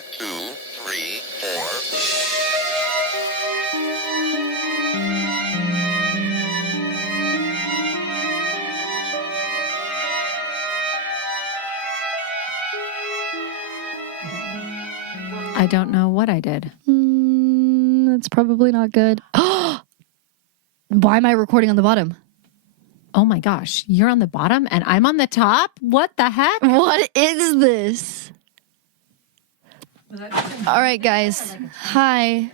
2, 3, 4. I don't know what I did. That's probably not good. Why am I recording on the bottom? Oh my gosh, you're on the bottom and I'm on the top? What the heck? What is this? All right, guys. Hi,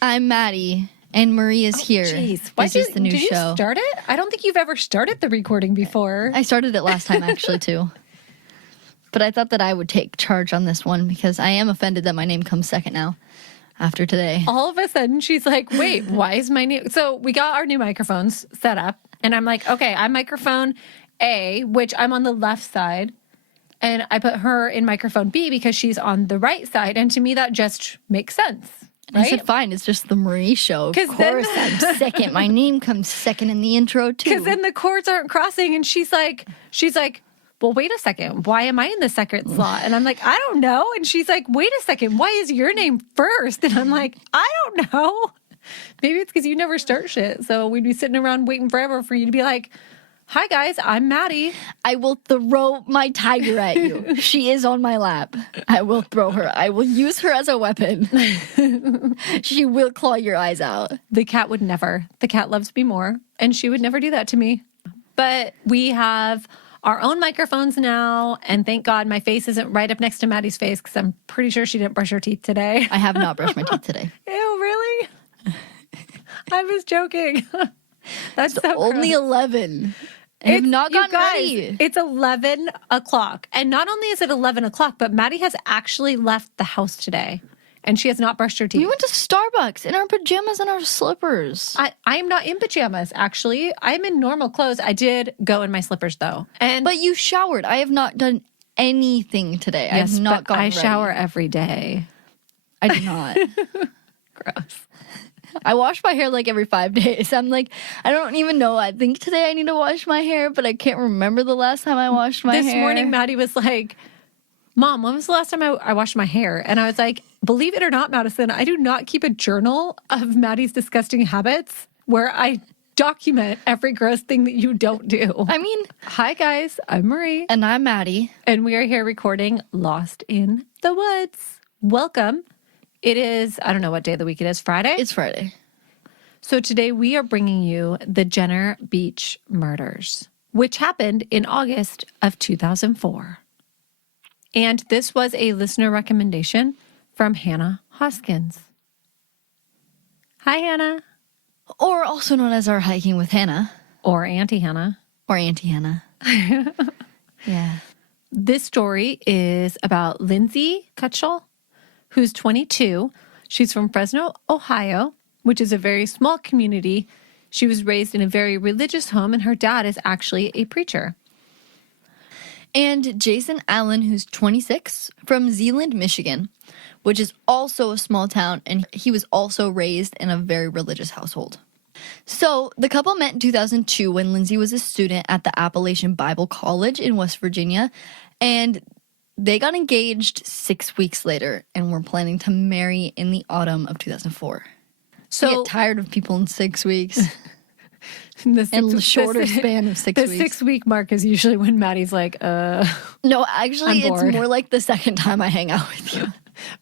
I'm Maddie, and Marie is here. Jeez, This is the new did show. you start it? I don't think you've ever started the recording before. I started it last time, actually, too. But I thought that I would take charge on this one because I am offended that my name comes second now after today. All of a sudden, she's like, wait, why is my name? So we got our new microphones set up, and I'm like, okay, I'm microphone A, which I'm on the left side, and I put her in microphone B because she's on the right side, and to me, that just makes sense. I Right? said, fine, it's just the Marie show. Of 'Cause course then- I'm second. My name comes second in the intro, too. Because then the chords aren't crossing, and she's like, well, wait a second. Why am I in the second slot? And I'm like, I don't know. And she's like, wait a second. Why is your name first? And I'm like, I don't know. Maybe it's because you never start shit. So we'd be sitting around waiting forever for you to be like, hi, guys, I'm Maddie. I will throw my tiger at you. She is on my lap. I will throw her. I will use her as a weapon. She will claw your eyes out. The cat would never. The cat loves me more. And she would never do that to me. But we have our own microphones now. And thank God my face isn't right up next to Maddie's face because I'm pretty sure she didn't brush her teeth today. I have not brushed my teeth today. Ew, really? I was joking. That's so Only gross. 11. I have not You gotten guys, ready. It's 11 o'clock. And not only is it 11 o'clock, but Maddie has actually left the house today. And she has not brushed her teeth. We went to Starbucks in our pajamas and our slippers. I am not in pajamas, actually. I'm in normal clothes. I did go in my slippers, though. And But you showered. I have not done anything today. I yes, have not but gotten I ready. shower every day. I do not. Gross. I wash my hair like every 5 days. I'm like, I don't even know. I think today I need to wash my hair, but I can't remember the last time I washed my hair. This morning, Maddie was like, Mom, when was the last time I washed my hair? And I was like, believe it or not, Madison, I do not keep a journal of Maddie's disgusting habits where I document every gross thing that you don't do. I mean, Hi, guys. I'm Marie. and I'm Maddie. And we are here recording Lost in the Woods. Welcome. It is, I don't know what day of the week it is, Friday? It's Friday. So today we are bringing you the Jenner Beach murders, which happened in August of 2004. And this was a listener recommendation from Hannah Hoskins. Hi, Hannah. Or also known as our Hiking with Hannah. Or Auntie Hannah. Or Auntie Hannah. Yeah. This story is about Lindsay Cutchell, who's 22. She's from Fresno, Ohio, which is a very small community. She was raised in a very religious home, and her dad is actually a preacher. And Jason Allen, who's 26, from Zeeland, Michigan, which is also a small town, and he was also raised in a very religious household. So the couple met in 2002 when Lindsay was a student at the Appalachian Bible College in West Virginia, and they got engaged 6 weeks later and were planning to marry in the autumn of 2004. So I get tired of people in 6 weeks. And the shorter span of 6 weeks. The 6 week mark is usually when Maddie's like, No, actually, I'm it's bored. more like the second time I hang out with you.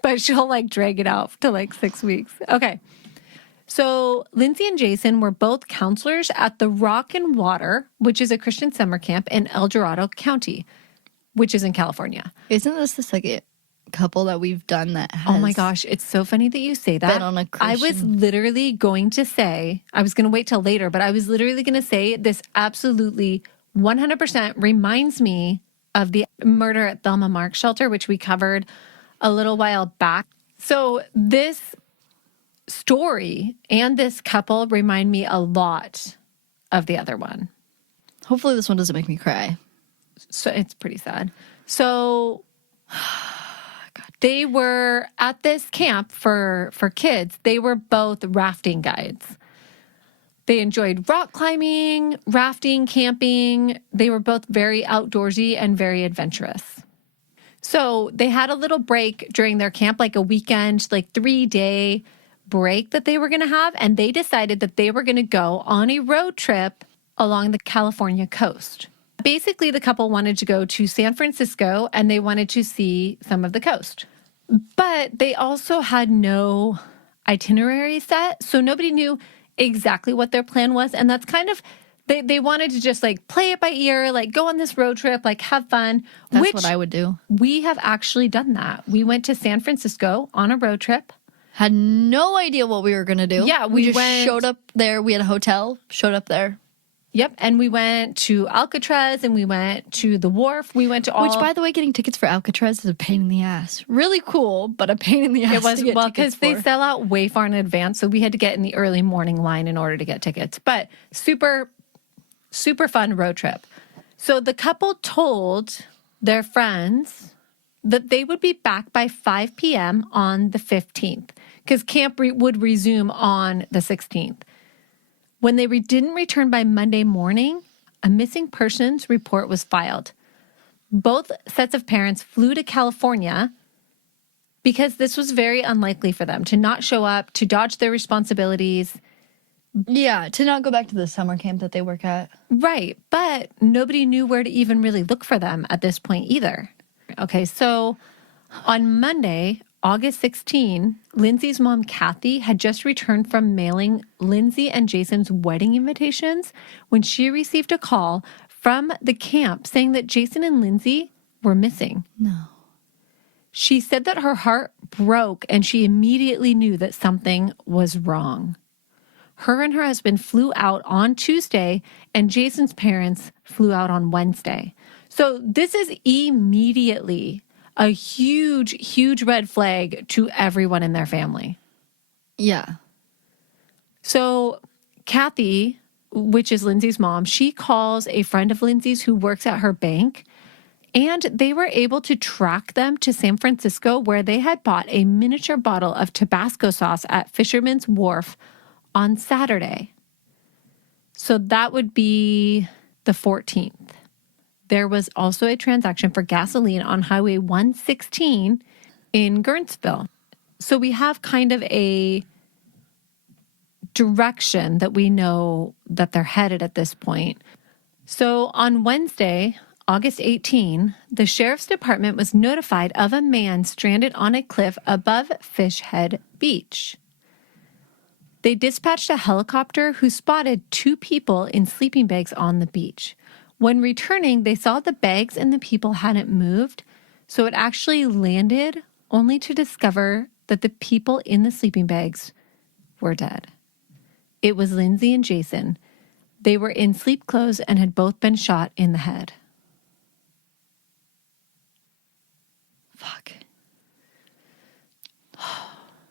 but she'll like drag it out to like 6 weeks. Okay. So Lindsay and Jason were both counselors at the Rock and Water, which is a Christian summer camp in El Dorado County, which is in California. Isn't this the second couple that we've done that has Oh my gosh, it's so funny that you say that. been on a I was Christian- literally going to say, I was going to wait till later, but I was literally going to say this absolutely 100% reminds me of the murder at Thelma Mark Shelter, which we covered a little while back. So this story and this couple remind me a lot of the other one. Hopefully this one doesn't make me cry. So it's pretty sad. So they were at this camp for kids. They were both rafting guides. They enjoyed rock climbing, rafting, camping. They were both very outdoorsy and very adventurous. So they had a little break during their camp, like a weekend, like 3-day break that they were going to have. And they decided that they were going to go on a road trip along the California coast. Basically, the couple wanted to go to San Francisco and they wanted to see some of the coast. But they also had no itinerary set, so nobody knew exactly what their plan was. And that's kind of, they wanted to just like play it by ear, like go on this road trip, like have fun. That's what I would do. We have actually done that. We went to San Francisco on a road trip. Had no idea what we were going to do. Yeah, we just showed up there. We had a hotel, showed up there. Yep, and we went to Alcatraz and we went to the wharf. We went to all... Which, by the way, getting tickets for Alcatraz is a pain in the ass. Really cool, but a pain in the ass. It was, to get well, because they for. sell out way far in advance, so we had to get in the early morning line in order to get tickets. But super, super fun road trip. So the couple told their friends that they would be back by 5 p.m. on the 15th, because camp would resume on the 16th. When they didn't return by Monday morning, a missing persons report was filed. Both sets of parents flew to California because this was very unlikely for them to not show up, to dodge their responsibilities. Yeah, to not go back to the summer camp that they work at. Right, but nobody knew where to even really look for them at this point either. Okay, so on Monday, August 16, Lindsay's mom, Kathy, had just returned from mailing Lindsay and Jason's wedding invitations when she received a call from the camp saying that Jason and Lindsay were missing. No. She said that her heart broke and she immediately knew that something was wrong. Her and her husband flew out on Tuesday and Jason's parents flew out on Wednesday. So this is immediately a huge, huge red flag to everyone in their family. Yeah. So Kathy, which is Lindsay's mom, she calls a friend of Lindsay's who works at her bank, and they were able to track them to San Francisco, where they had bought a miniature bottle of Tabasco sauce at Fisherman's Wharf on Saturday. So that would be the 14th. There was also a transaction for gasoline on Highway 116 in Gurnsville. So we have kind of a direction that we know that they're headed at this point. So on Wednesday, August 18, the sheriff's department was notified of a man stranded on a cliff above Fish Head Beach. They dispatched a helicopter who spotted 2 people in sleeping bags on the beach. When returning, they saw the bags and the people hadn't moved, so it actually landed only to discover that the people in the sleeping bags were dead. It was Lindsay and Jason. They were in sleep clothes and had both been shot in the head. Fuck.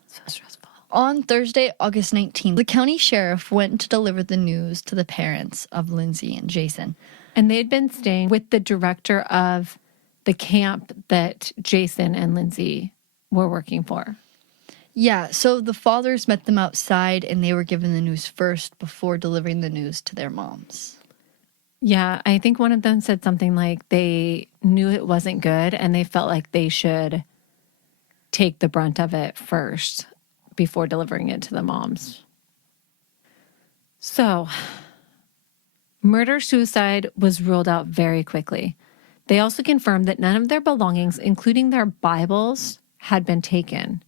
So stressful. On Thursday, August 19th, the county sheriff went to deliver the news to the parents of Lindsay and Jason. And they had been staying with the director of the camp that Jason and Lindsay were working for. Yeah, so the fathers met them outside and they were given the news first before delivering the news to their moms. Yeah, I think one of them said something like they knew it wasn't good and they felt like they should take the brunt of it first before delivering it to the moms. So, murder-suicide was ruled out very quickly. They also confirmed that none of their belongings, including their Bibles, had been taken.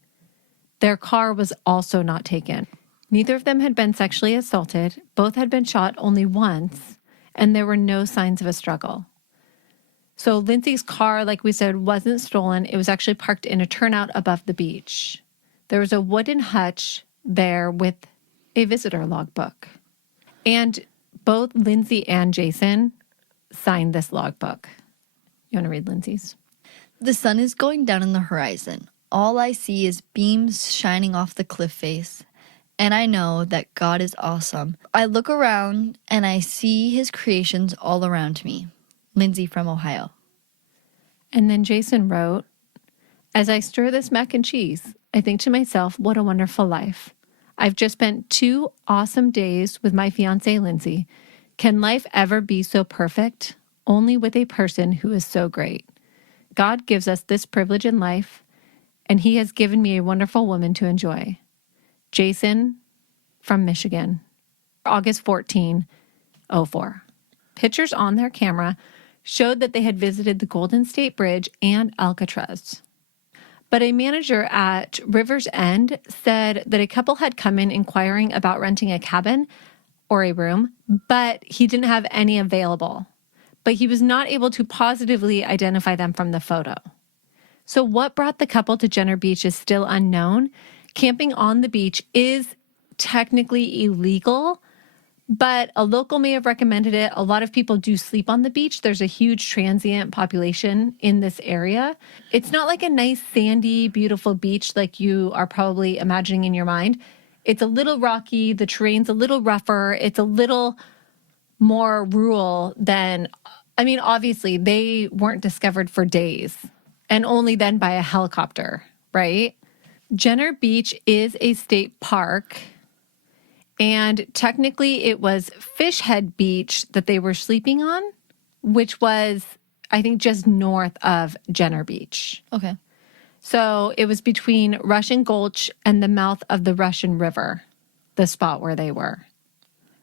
Their car was also not taken. Neither of them had been sexually assaulted. Both had been shot only once, and there were no signs of a struggle. So Lindsay's car, like we said, wasn't stolen. It was actually parked in a turnout above the beach. There was a wooden hutch there with a visitor logbook. And both Lindsay and Jason signed this logbook. You want to read Lindsay's? The sun is going down in the horizon. All I see is beams shining off the cliff face, and I know that God is awesome. I look around and I see his creations all around me. Lindsay from Ohio. And then Jason wrote, as I stir this mac and cheese, I think to myself, what a wonderful life. I've just spent 2 awesome days with my fiancée, Lindsay. Can life ever be so perfect? Only with a person who is so great. God gives us this privilege in life, and he has given me a wonderful woman to enjoy. Jason from Michigan, August 14, 04. Pictures on their camera showed that they had visited the Golden State Bridge and Alcatraz. But a manager at River's End said that a couple had come in inquiring about renting a cabin or a room, but he didn't have any available. But he was not able to positively identify them from the photo. So what brought the couple to Jenner Beach is still unknown. Camping on the beach is technically illegal, but a local may have recommended it. A lot of people do sleep on the beach. There's a huge transient population in this area. It's not like a nice, sandy, beautiful beach like you are probably imagining in your mind. It's a little rocky. The terrain's a little rougher. It's a little more rural than, obviously, they weren't discovered for days and only then by a helicopter, right? Jenner Beach is a state park. And technically, it was Fishhead Beach that they were sleeping on, which was, I think, just north of Jenner Beach. Okay. So it was between Russian Gulch and the mouth of the Russian River, the spot where they were.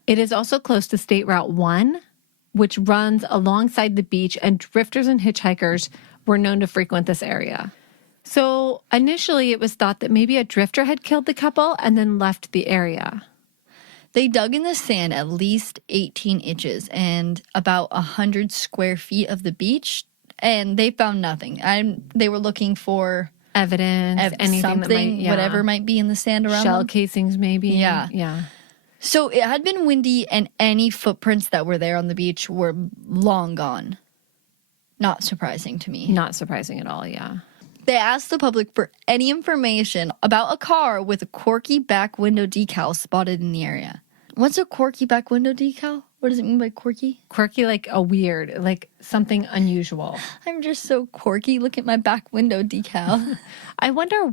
It is also close to State Route 1, which runs alongside the beach, and drifters and hitchhikers were known to frequent this area. So initially, it was thought that maybe a drifter had killed the couple and then left the area. They dug in the sand at least 18 inches and about 100 square feet of the beach, and they found nothing. They were looking for evidence, anything something, that might, whatever might be in the sand around shell them. casings maybe. Yeah. So it had been windy, and any footprints that were there on the beach were long gone. Not surprising to me. Not surprising at all, yeah. They asked the public for any information about a car with a quirky back window decal spotted in the area. What's a quirky back window decal? What does it mean by quirky? Quirky, like a weird, like something unusual. I'm just so quirky. Look at my back window decal. I wonder,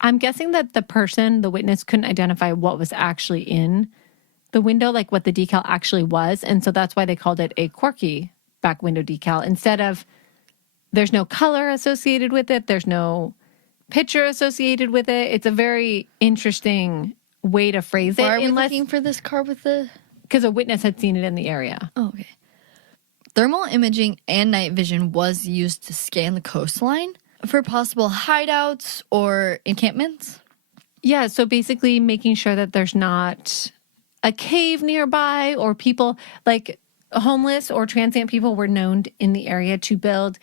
I'm guessing that the witness, couldn't identify what was actually in the window, like what the decal actually was. And so that's why they called it a quirky back window decal instead of, there's no color associated with it. There's no picture associated with it. It's a very interesting way to phrase it. Why are we looking for this car with the... Because a witness had seen it in the area. Oh, okay. Thermal imaging and night vision was used to scan the coastline for possible hideouts or encampments. Yeah, so basically making sure that there's not a cave nearby or people, like homeless or transient people were known in the area to build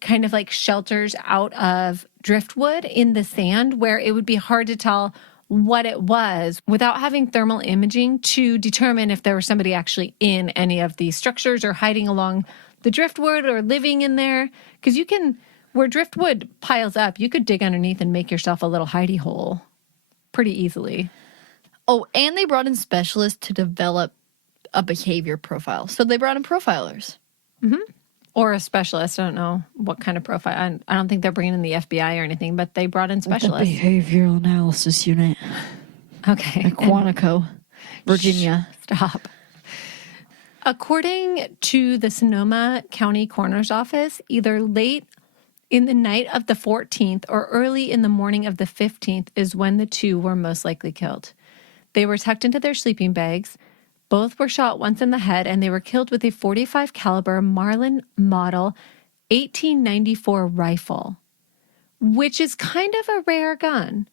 kind of shelters out of driftwood in the sand where it would be hard to tell what it was without having thermal imaging to determine if there was somebody actually in any of these structures or hiding along the driftwood or living in there. Because where driftwood piles up, you could dig underneath and make yourself a little hidey hole pretty easily. Oh, and they brought in specialists to develop a behavior profile. So they brought in profilers. Mm-hmm. Or a specialist. I don't know what kind of profile. I don't think they're bringing in the FBI or anything, but they brought in specialists. The Behavioral Analysis Unit. Okay. At Quantico, Virginia. Stop. According to the Sonoma County Coroner's Office, either late in the night of the 14th or early in the morning of the 15th is when the two were most likely killed. They were tucked into their sleeping bags. Both were shot once in the head, and they were killed with a .45 caliber Marlin Model 1894 rifle, which is kind of a rare gun.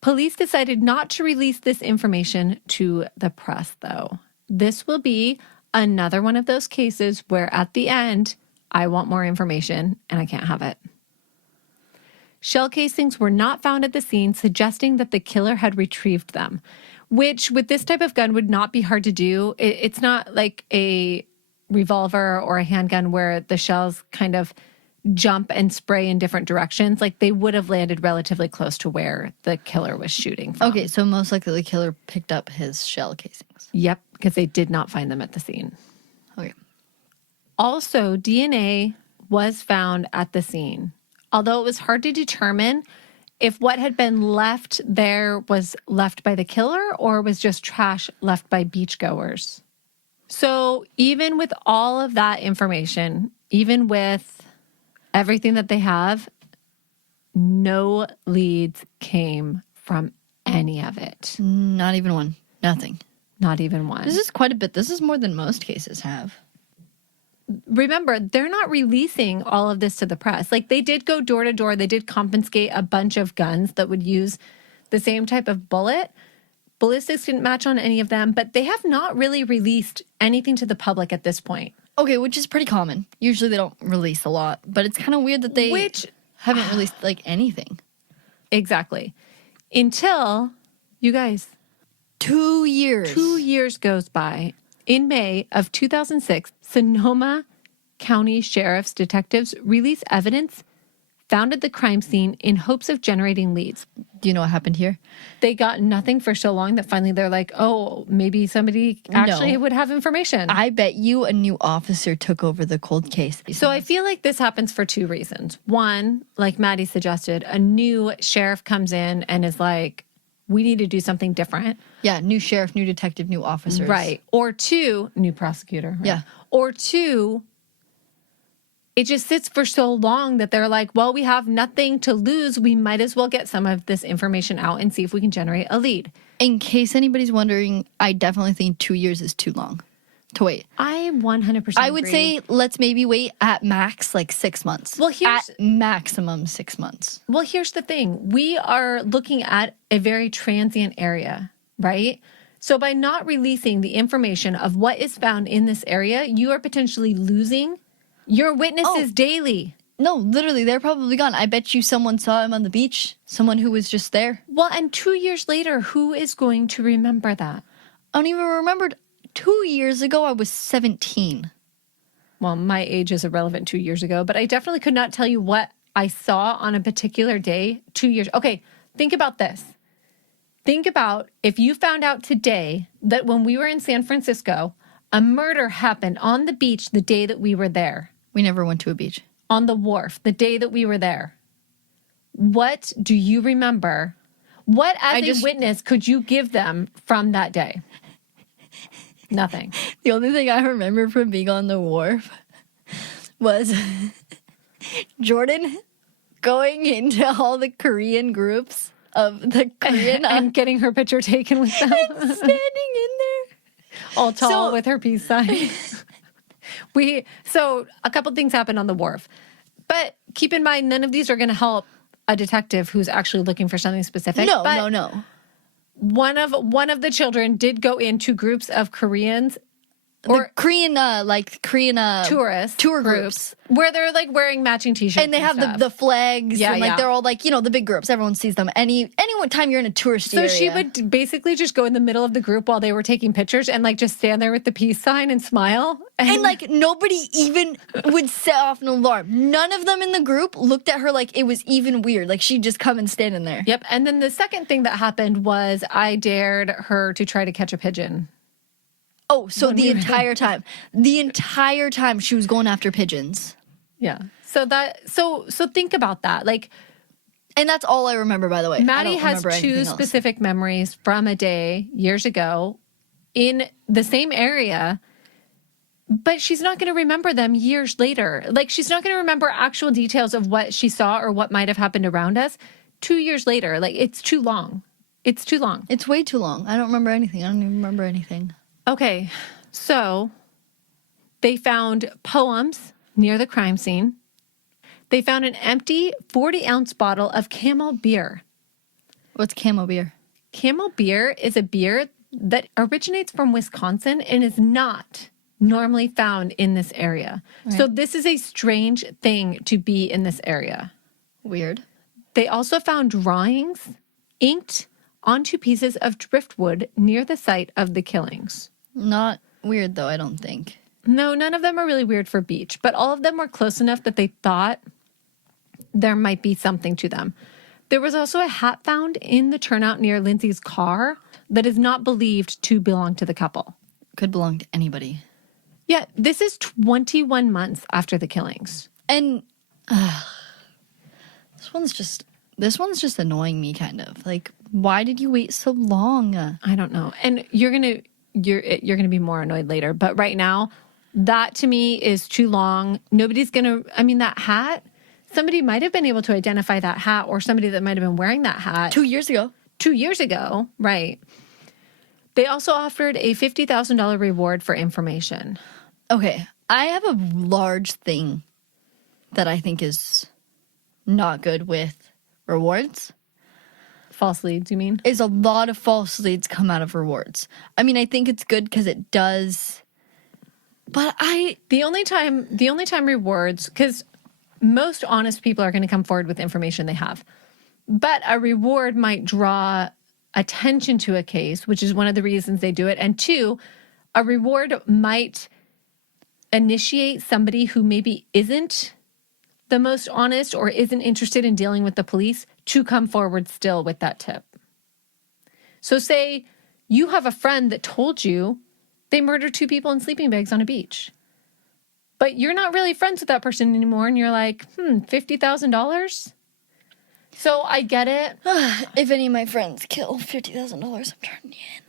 Police decided not to release this information to the press, though. This will be another one of those cases where at the end, I want more information and I can't have it. Shell casings were not found at the scene, suggesting that the killer had retrieved them, which with this type of gun would not be hard to do. It's not like a revolver or a handgun where the shells kind of jump and spray in different directions. Like they would have landed relatively close to where the killer was shooting from. Okay, so most likely the killer picked up his shell casings. Yep, because they did not find them at the scene. Okay. Also, DNA was found at the scene. Although it was hard to determine if what had been left there was left by the killer or was just trash left by beachgoers. So even with all of that information, even with everything that they have, no leads came from any of it. Not even one. Nothing. Not even one. This is quite a bit. This is more than most cases have. Remember, they're not releasing all of this to the press. Like, they did go door to door. They did confiscate a bunch of guns that would use the same type of bullet. Ballistics didn't match on any of them, but they have not really released anything to the public at this point. Okay, which is pretty common. Usually they don't release a lot, but it's kind of weird that they haven't released like anything. Exactly. Until, you guys, 2 years. 2 years goes by. In May of 2006, Sonoma County Sheriff's detectives released evidence found at the crime scene in hopes of generating leads. Do you know what happened here? They got nothing for so long that finally they're like, oh, maybe somebody actually would have information. I bet you a new officer took over the cold case. So I feel like this happens for two reasons. One, like Maddie suggested, a new sheriff comes in and is like, we need to do something different. Yeah, new sheriff, new detective, new officers. Right. Or two, new prosecutor. Right? Yeah. Or two, it just sits for so long that they're like, well, we have nothing to lose. We might as well get some of this information out and see if we can generate a lead. In case anybody's wondering, I definitely think 2 years is too long to wait. I 100% I would agree. say let's maybe wait at max like 6 months. Well, here's- at maximum 6 months. Well, here's the thing. We are looking at a very transient area, right? So by not releasing the information of what is found in this area, you are potentially losing your witnesses daily. No, literally, they're probably gone. I bet you someone saw him on the beach. Someone who was just there. Well, and 2 years later, who is going to remember that? I don't even remember. 2 years ago, I was 17. Well, my age is irrelevant 2 years ago, but I definitely could not tell you what I saw on a particular day 2 years. Okay, think about this. Think about if you found out today that when we were in San Francisco, a murder happened on the beach the day that we were there. We never went to a beach. On the wharf, the day that we were there. What do you remember? What, as a witness, could you give them from that day? Nothing. The only thing I remember from being on the wharf was Jordan going into all the Korean groups of the Korean and getting her picture taken with them. and standing in there. All tall with her peace sign. So a couple things happened on the wharf. But keep in mind, none of these are going to help a detective who's actually looking for something specific. No. One of the children did go into groups of Koreans Or Korean, tourists, tour groups. where they're like wearing matching t-shirts. And they have stuff. the flags, Yeah, and like yeah. they're all like, you know, the big groups. Everyone sees them. Any time you're in a touristy area. So she would basically just go in the middle of the group while they were taking pictures and like just stand there with the peace sign and smile. And like nobody even would set off an alarm. None of them in the group looked at her like it was even weird. Like she'd just come and stand in there. Yep. And then the second thing that happened was I dared her to try to catch a pigeon. Oh, so the entire time she was going after pigeons. Yeah. So think about that. Like, and that's all I remember, by the way. Maddie has two specific memories from a day years ago in the same area, but she's not going to remember them years later. Like, she's not going to remember actual details of what she saw or what might have happened around us 2 years later. Like, it's too long. It's too long. It's way too long. I don't remember anything. I don't even remember anything. Okay, so they found poems near the crime scene. They found an empty 40-ounce bottle of Camel beer. What's Camel beer? Camel beer is a beer that originates from Wisconsin and is not normally found in this area. Right. So this is a strange thing to be in this area. Weird. They also found drawings inked onto pieces of driftwood near the site of the killings. Not weird, though, I don't think. No, none of them are really weird for beach, but all of them were close enough that they thought there might be something to them. There was also a hat found in the turnout near Lindsay's car that is not believed to belong to the couple. Could belong to anybody. Yeah, this is 21 months after the killings. And this one's just annoying me, kind of. Like, why did you wait so long? I don't know. And you're gonna be more annoyed later. But right now, that to me is too long. Nobody's gonna. I mean, that hat. somebody might have been able to identify that hat or somebody that might have been wearing that hat 2 years ago. 2 years ago. Right. They also offered a $50,000 reward for information. Okay, I have a large thing that I think is not good with rewards. False leads, you mean? Is a lot of false leads come out of rewards. I mean, I think it's good because it does, but The only time rewards, because most honest people are going to come forward with information they have, but a reward might draw attention to a case, which is one of the reasons they do it. And two, a reward might initiate somebody who maybe isn't the most honest or isn't interested in dealing with the police to come forward still with that tip. So say you have a friend that told you they murdered 2 people in sleeping bags on a beach, but you're not really friends with that person anymore. And you're like, $50,000? So I get it. if any of my friends kill $50,000, I'm turning in.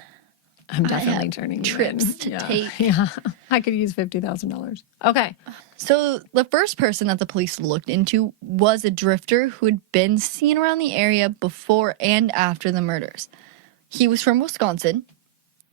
I'm definitely have turning trips you in. to take. Yeah, I could use $50,000. Okay. So the first person that the police looked into was a drifter who had been seen around the area before and after the murders. He was from Wisconsin,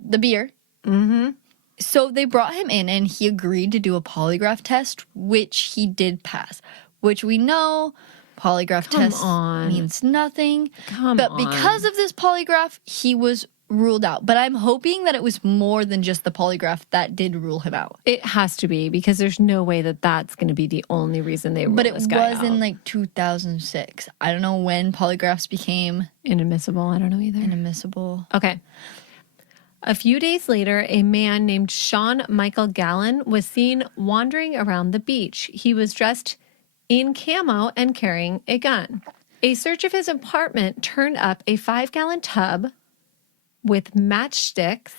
the beer. Mm-hmm. So they brought him in and he agreed to do a polygraph test, which he did pass, which we know polygraph test means nothing. But because of this polygraph, he was ruled out. But I'm hoping that it was more than just the polygraph that did rule him out. It has to be, because there's no way that that's going to be the only reason they ruled this guy out. But it was in like 2006. I don't know when polygraphs became inadmissible. I don't know either. inadmissible. Okay. A few days later, a man named Sean Michael Gallen was seen wandering around the beach. He was dressed in camo and carrying a gun. A search of his apartment turned up a 5-gallon tub with matchsticks,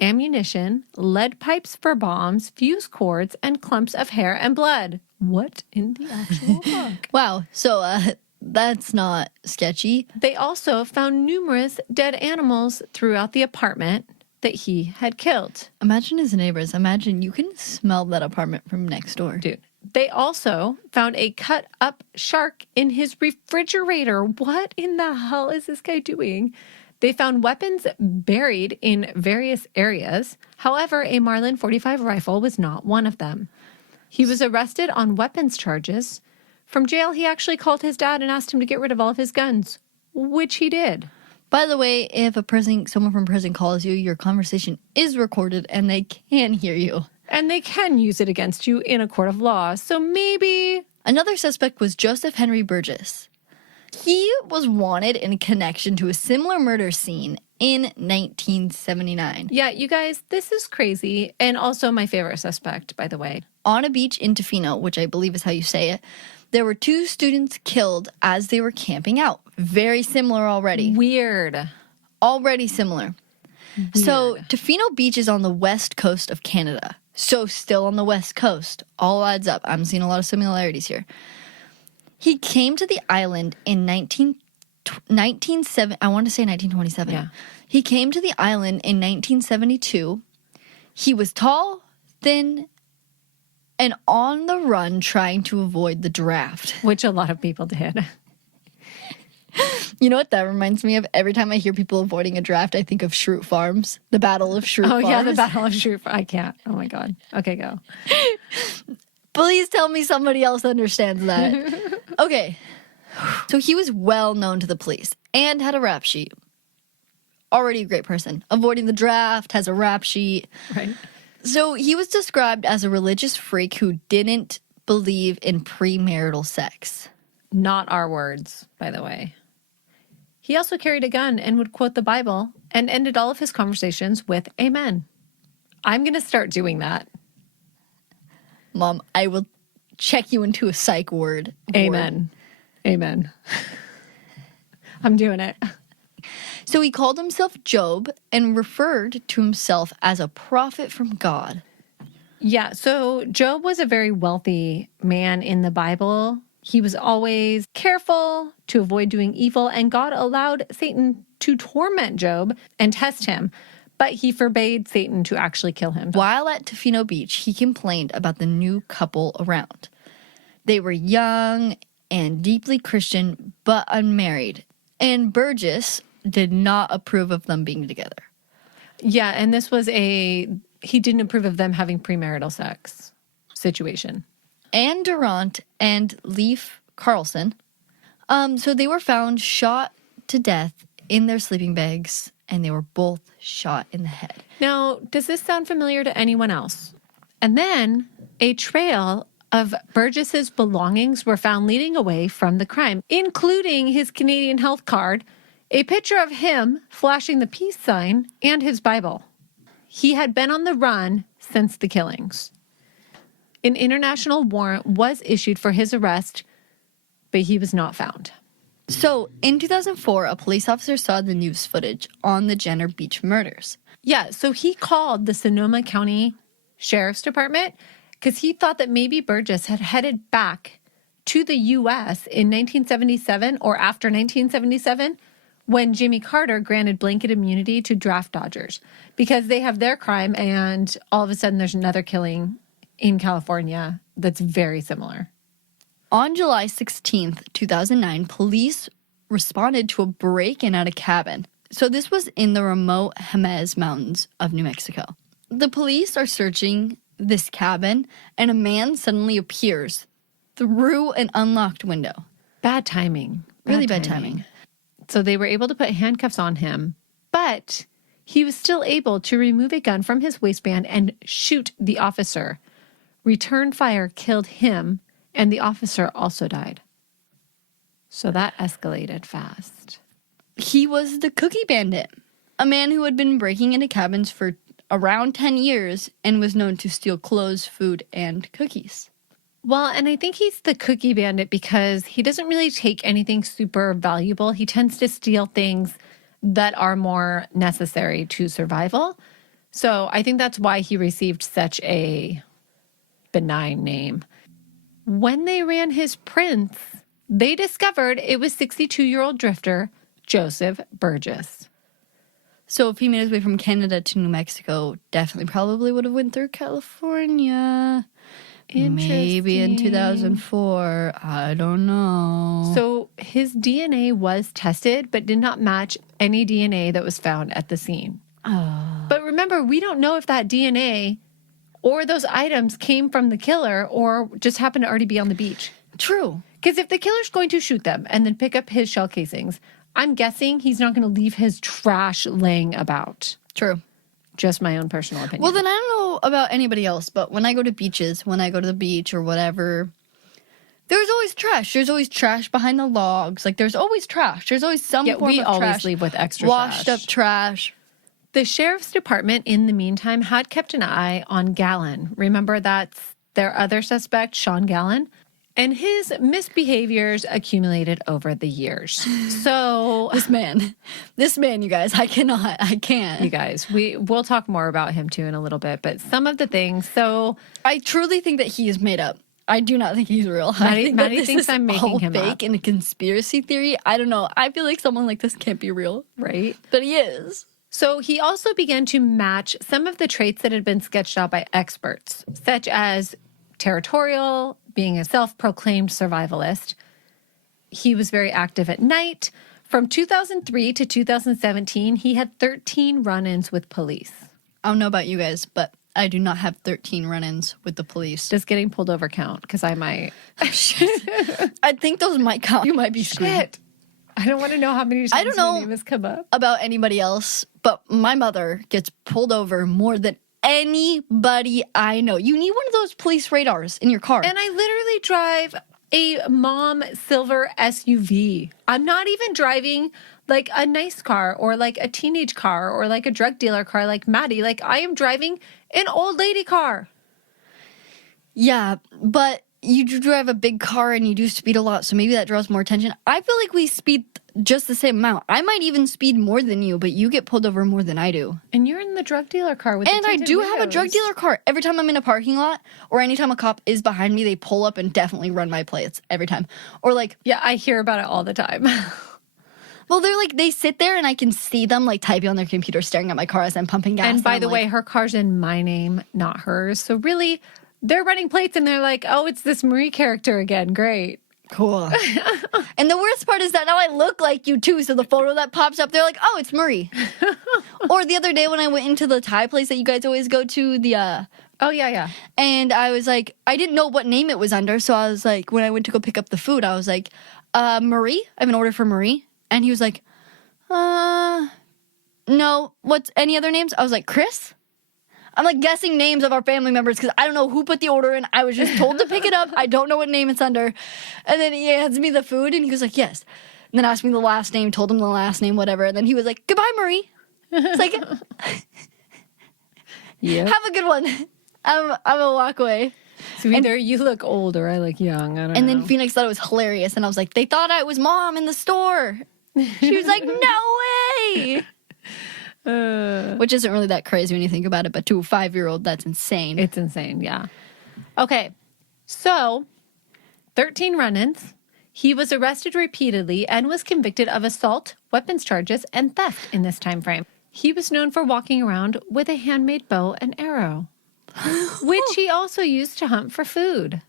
ammunition, lead pipes for bombs, fuse cords, and clumps of hair and blood. What in the actual fuck? Wow. So that's not sketchy. They also found numerous dead animals throughout the apartment that he had killed. Imagine his neighbors. Imagine you can smell that apartment from next door. Dude. They also found a cut up shark in his refrigerator. What in the hell is this guy doing? They found weapons buried in various areas. However, a Marlin .45 rifle was not one of them. He was arrested on weapons charges. From jail, he actually called his dad and asked him to get rid of all of his guns, which he did. By the way, if someone from prison calls you, your conversation is recorded and they can hear you. And they can use it against you in a court of law. So maybe... Another suspect was Joseph Henry Burgess. He was wanted in connection to a similar murder scene in 1979. Yeah, you guys, this is crazy. And also my favorite suspect, by the way. On a beach in Tofino, which I believe is how you say it, there were 2 students killed as they were camping out. Very similar already. Weird. Already similar. Weird. So Tofino Beach is on the west coast of Canada. So still on the west coast. All adds up. I'm seeing a lot of similarities here. He came to the island in 1927. Yeah. He came to the island in 1972. He was tall, thin, and on the run trying to avoid the draft. Which a lot of people did. You know what that reminds me of? Every time I hear people avoiding a draft, I think of Shroot Farms. The Battle of Shroot Farms. Oh, yeah, the Battle of Shroot. I can't. Oh, my God. Okay, go. Please tell me somebody else understands that. Okay. So he was well known to the police and had a rap sheet. Already a great person. Avoiding the draft, has a rap sheet. Right. So he was described as a religious freak who didn't believe in premarital sex. Not our words, by the way. He also carried a gun and would quote the Bible and ended all of his conversations with amen. I'm going to start doing that. Mom, I will check you into a psych ward. Amen. Amen. I'm doing it. So he called himself Job and referred to himself as a prophet from God. Yeah, so Job was a very wealthy man in the Bible. He was always careful to avoid doing evil, and God allowed Satan to torment Job and test him, but he forbade Satan to actually kill him. While at Tofino Beach, he complained about the new couple around. They were young and deeply Christian, but unmarried. And Burgess did not approve of them being together. Yeah, and this was he didn't approve of them having premarital sex situation. Anne Durant and Leif Carlson. So they were found shot to death in their sleeping bags, and they were both shot in the head. Now, does this sound familiar to anyone else? And then a trail of Burgess's belongings were found leading away from the crime, including his Canadian health card, a picture of him flashing the peace sign, and his Bible. He had been on the run since the killings. An international warrant was issued for his arrest, but he was not found. So, in 2004, a police officer saw the news footage on the Jenner Beach murders. Yeah, so he called the Sonoma County Sheriff's Department because he thought that maybe Burgess had headed back to the U.S. in 1977 or after 1977 when Jimmy Carter granted blanket immunity to draft dodgers because they have their crime and all of a sudden there's another killing in California that's very similar. On July 16th, 2009, police responded to a break-in at a cabin. So this was in the remote Jemez Mountains of New Mexico. The police are searching this cabin, and a man suddenly appears through an unlocked window. Bad timing. Really bad timing. So they were able to put handcuffs on him, but he was still able to remove a gun from his waistband and shoot the officer. Return fire killed him, and the officer also died. So that escalated fast. He was the Cookie Bandit, a man who had been breaking into cabins for around 10 years and was known to steal clothes, food, and cookies. Well, and I think he's the Cookie Bandit because he doesn't really take anything super valuable. He tends to steal things that are more necessary to survival. So I think that's why he received such a benign name. When they ran his prints, they discovered it was 62-year-old drifter Joseph Burgess. So if he made his way from Canada to New Mexico, definitely probably would have went through California. Maybe in 2004. I don't know. So his DNA was tested, but did not match any DNA that was found at the scene. But remember, we don't know if that DNA or those items came from the killer or just happened to already be on the beach. True. Because if the killer's going to shoot them and then pick up his shell casings, I'm guessing he's not going to leave his trash laying about. True. Just my own personal opinion. Well, then I don't know about anybody else, but when I go to beaches, when I go to the beach or whatever, there's always trash. There's always trash behind the logs. Like, there's always trash. There's always some form we of always trash. leave with extra washed trash. up trash. The sheriff's department, in the meantime, had kept an eye on Gallen. Remember, that's their other suspect, Sean Gallen. And his misbehaviors accumulated over the years. So This man, you guys, I can't. you guys, we'll talk more about him too in a little bit. But some of the things, so I truly think that he is made up. I do not think he's real. I think Maddie that this thinks is I'm making all him fake up. and a conspiracy theory. I don't know. I feel like someone like this can't be real, right. but he is. So he also began to match some of the traits that had been sketched out by experts, such as territorial, being a self-proclaimed survivalist. He was very active at night. From 2003 to 2017, he had 13 run-ins with police. I don't know about you guys, but I do not have 13 run-ins with the police. Does getting pulled over count? Because I might. I think those might count. You might be screwed. Shit. I don't want to know how many times don't know. my name has come up. About anybody else, but my mother gets pulled over more than anybody I know. You need one of those police radars in your car. And I literally drive a mom silver SUV. I'm not even driving like a nice car or like a teenage car or like a drug dealer car like Maddie. Like I am driving an old lady car. Yeah, but you do drive a big car and you do speed a lot, so maybe that draws more attention. I feel like we speed just the same amount. I might even speed more than you, but you get pulled over more than I do. And you're in the drug dealer car with And the I tinted do windows. have a drug dealer car. Every time I'm in a parking lot or anytime a cop is behind me, they pull up and definitely run my plates every time. Or like, Yeah, I hear about it all the time. well, they're like, they sit there and I can see them like typing on their computer, staring at my car as I'm pumping gas. And by the I'm way, like, her car's in my name, not hers. So really, They're running plates and they're like, oh, it's this Marie character again. Great. Cool. And the worst part is that now I look like you too. So the photo that pops up, they're like, oh, it's Marie. Or the other day when I went into the Thai place that you guys always go to, Oh, yeah. and I was like, I didn't know what name it was under. So I was like, when I went to go pick up the food, I was like, Marie? I have an order for Marie. And he was like, no, what's any other names? I was like, Chris? I'm like guessing names of our family members because I don't know who put the order in. I was just told to pick it up. I don't know what name it's under. And then he hands me the food and he was like, yes. And then asked me the last name, told him the last name, whatever. And then he was like, goodbye, Marie. It's like, Yeah. have a good one. I'm gonna walk away. So either you look old or I look young. I don't know. And then Phoenix thought it was hilarious. And I was like, they thought I was mom in the store. She was like, no way. Which isn't really that crazy when you think about it, but to a 5-year-old, that's insane. It's insane, yeah. Okay, so 13 run-ins. He was arrested repeatedly and was convicted of assault, weapons charges, and theft in this time frame. He was known for walking around with a handmade bow and arrow, which he also used to hunt for food.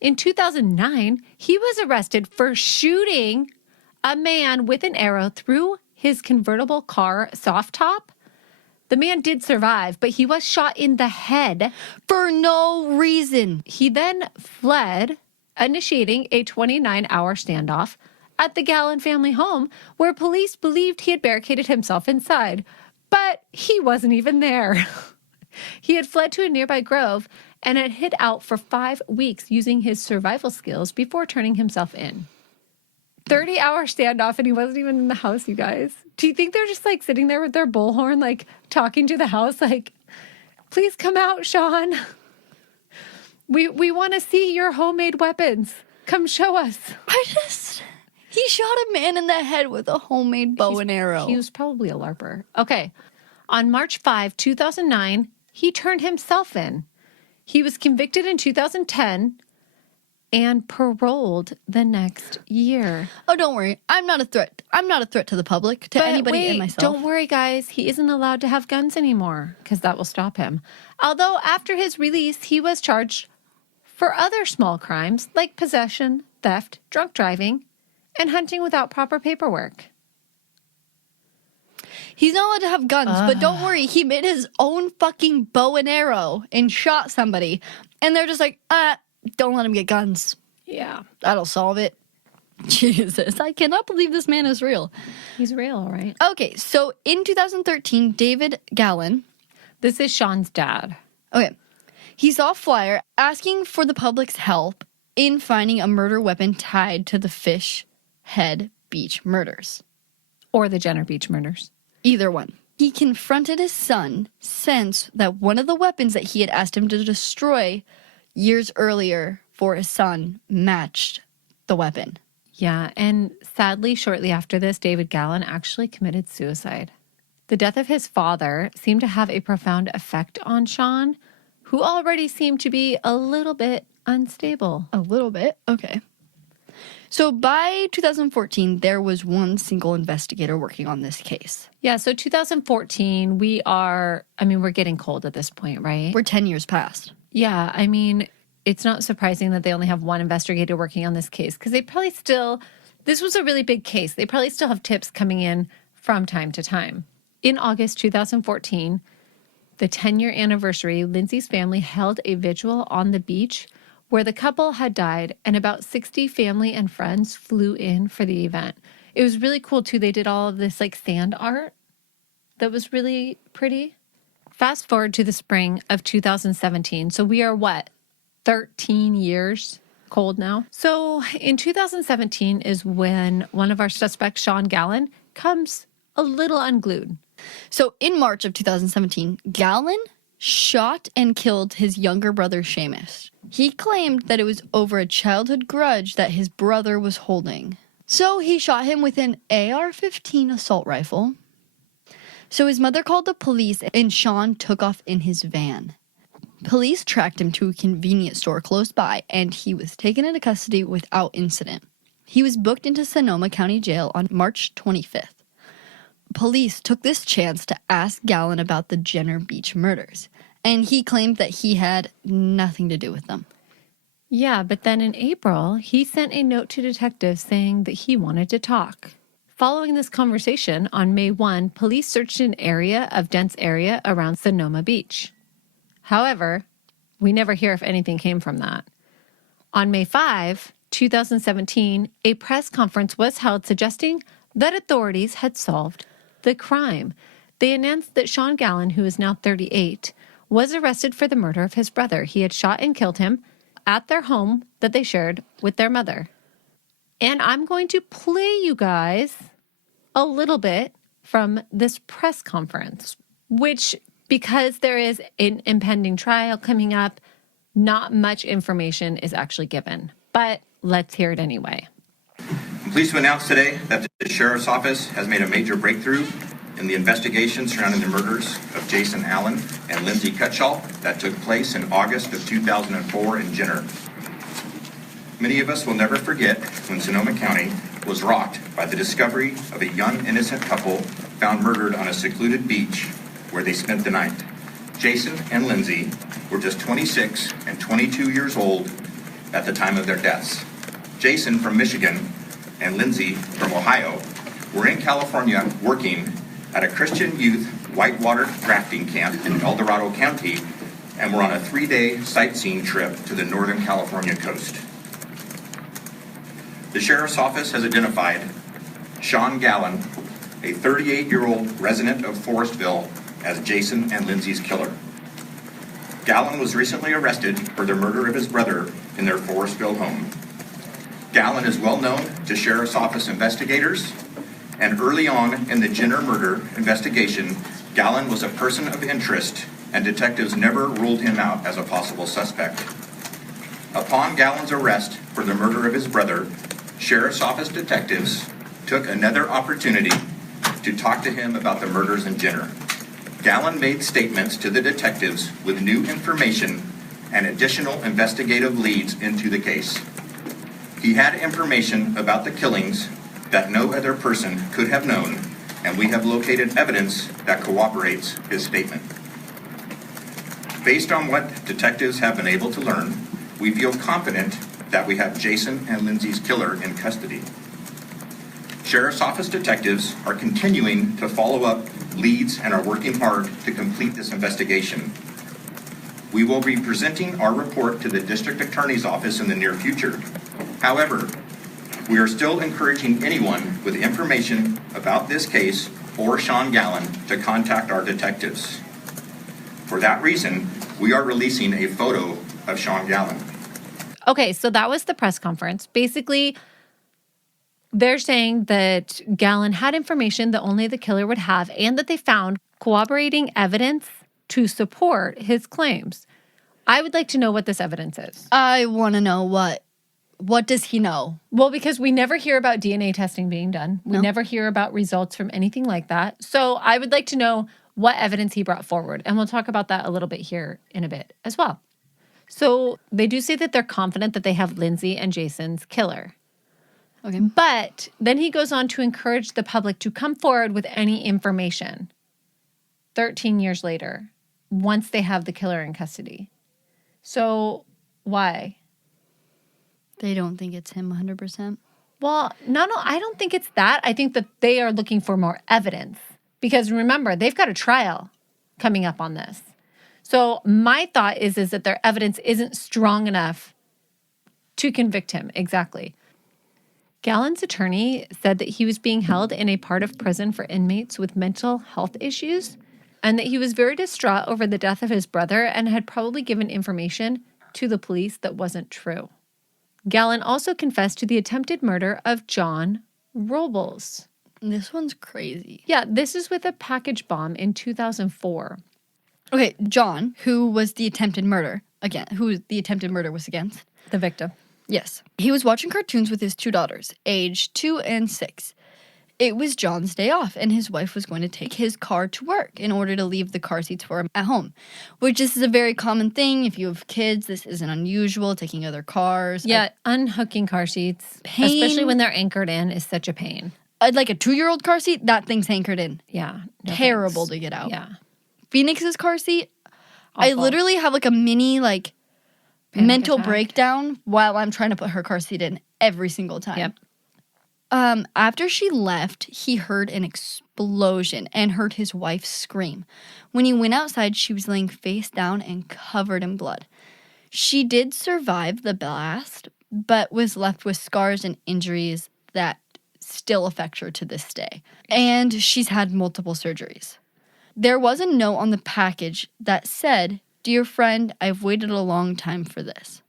In 2009, he was arrested for shooting a man with an arrow through his convertible car soft top. The man did survive, but he was shot in the head For no reason. He then fled, initiating a 29-hour standoff at the Gallen family home, where police believed he had barricaded himself inside. But he wasn't even there. He had fled to a nearby grove and had hid out for 5 weeks using his survival skills before turning himself in. 30-hour standoff and he wasn't even in the house, you guys. Do you think they're just like sitting there with their bullhorn, like talking to the house, like, please come out, Sean. We want to see your homemade weapons. Come show us. He shot a man in the head with a homemade bow and arrow. He was probably a LARPer. Okay. On March 5, 2009, he turned himself in. He was convicted in 2010 and paroled the next year. Oh, don't worry. I'm not a threat. I'm not a threat to the public, to anybody and myself. Don't worry, guys. He isn't allowed to have guns anymore because that will stop him. Although after his release, he was charged for other small crimes like possession, theft, drunk driving, and hunting without proper paperwork. He's not allowed to have guns, but don't worry. He made his own fucking bow and arrow and shot somebody. And they're just like, don't let him get guns. Yeah. That'll solve it. Jesus, I cannot believe this man is real. He's real, all right. Okay, so in 2013, David Gallen. This is Sean's dad. Okay, he saw a flyer asking for the public's help in finding a murder weapon tied to the Fish Head Beach murders. Or the Jenner Beach murders. Either one. He confronted his son, sensed that one of the weapons that he had asked him to destroy years earlier for his son matched the weapon. Yeah, and sadly, shortly after this, David Gallen actually committed suicide. The death of his father seemed to have a profound effect on Sean, who already seemed to be a little bit unstable. A little bit? Okay. So by 2014, there was one single investigator working on this case. Yeah, so 2014, we're getting cold at this point, right? We're 10 years past. Yeah, I mean, it's not surprising that they only have one investigator working on this case because they probably this was a really big case. They probably still have tips coming in from time to time. In August 2014, the 10-year anniversary, Lindsay's family held a vigil on the beach where the couple had died, and about 60 family and friends flew in for the event. It was really cool, too. They did all of this, like, sand art that was really pretty. Fast forward to the spring of 2017. So we are, 13 years cold now? So in 2017 is when one of our suspects, Sean Gallen, comes a little unglued. So in March of 2017, Gallen shot and killed his younger brother, Seamus. He claimed that it was over a childhood grudge that his brother was holding. So he shot him with an AR-15 assault rifle. So his mother called the police and Sean took off in his van. Police tracked him to a convenience store close by and he was taken into custody without incident. He was booked into Sonoma County Jail on March 25th. Police took this chance to ask Gallen about the Jenner Beach murders, And he claimed that he had nothing to do with them. Yeah, but then in April, he sent a note to detectives saying that he wanted to talk. Following this conversation, on May 1, police searched an dense area around Sonoma Beach. However, we never hear if anything came from that. On May 5, 2017, a press conference was held suggesting that authorities had solved the crime. They announced that Sean Gallen, who is now 38, was arrested for the murder of his brother. He had shot and killed him at their home that they shared with their mother. And I'm going to play you guys a little bit from this press conference, which, because there is an impending trial coming up, not much information is actually given. But let's hear it anyway. I'm pleased to announce today that the Sheriff's Office has made a major breakthrough in the investigation surrounding the murders of Jason Allen and Lindsay Cutchell that took place in August of 2004 in Jenner. Many of us will never forget when Sonoma County was rocked by the discovery of a young innocent couple found murdered on a secluded beach where they spent the night. Jason and Lindsay were just 26 and 22 years old at the time of their deaths. Jason from Michigan and Lindsay from Ohio were in California working at a Christian youth whitewater rafting camp in El Dorado County and were on a 3-day sightseeing trip to the Northern California coast. The Sheriff's Office has identified Sean Gallen, a 38-year-old resident of Forestville, as Jason and Lindsay's killer. Gallen was recently arrested for the murder of his brother in their Forestville home. Gallen is well known to Sheriff's Office investigators, and early on in the Jenner murder investigation, Gallen was a person of interest, and detectives never ruled him out as a possible suspect. Upon Gallen's arrest for the murder of his brother, Sheriff's Office detectives took another opportunity to talk to him about the murders in Jenner. Gallen made statements to the detectives with new information and additional investigative leads into the case. He had information about the killings that no other person could have known, and we have located evidence that corroborates his statement. Based on what detectives have been able to learn, we feel confident that we have Jason and Lindsay's killer in custody. Sheriff's Office detectives are continuing to follow up leads and are working hard to complete this investigation. We will be presenting our report to the District Attorney's Office in the near future. However, we are still encouraging anyone with information about this case or Sean Gallen to contact our detectives. For that reason, we are releasing a photo of Sean Gallen. Okay, so that was the press conference. Basically, they're saying that Gallen had information that only the killer would have and that they found corroborating evidence to support his claims. I would like to know what this evidence is. I want to know what does he know? Well, because we never hear about DNA testing being done. We No. never hear about results from anything like that. So I would like to know what evidence he brought forward. And we'll talk about that a little bit here in a bit as well. So they do say that they're confident that they have Lindsay and Jason's killer. Okay. But then he goes on to encourage the public to come forward with any information 13 years later, once they have the killer in custody. So why? They don't think it's him 100%. Well, no, I don't think it's that. I think that they are looking for more evidence. Because remember, they've got a trial coming up on this. So my thought is that their evidence isn't strong enough to convict him. Exactly. Gallen's attorney said that he was being held in a part of prison for inmates with mental health issues and that he was very distraught over the death of his brother and had probably given information to the police that wasn't true. Gallen also confessed to the attempted murder of John Robles. This one's crazy. Yeah, this is with a package bomb in 2004. Okay, John, who was the attempted murder, who the attempted murder was against. The victim. Yes. He was watching cartoons with his 2 daughters, aged 2 and 6. It was John's day off, and his wife was going to take his car to work in order to leave the car seats for him at home, which is a very common thing. If you have kids, this isn't unusual, taking other cars. Yeah, unhooking car seats, Pain. especially when they're anchored in, is such a pain. Like a 2-year-old car seat, that thing's anchored in. Yeah. No Terrible thanks. to get out. Yeah. Phoenix's car seat, I Awful. literally have like a mini like Panic mental attack. breakdown while I'm trying to put her car seat in every single time. Yep. After she left, he heard an explosion and heard his wife scream. When he went outside, she was laying face down and covered in blood. She did survive the blast, but was left with scars and injuries that still affect her to this day. And she's had multiple surgeries. There was a note on the package that said, "Dear friend, I've waited a long time for this."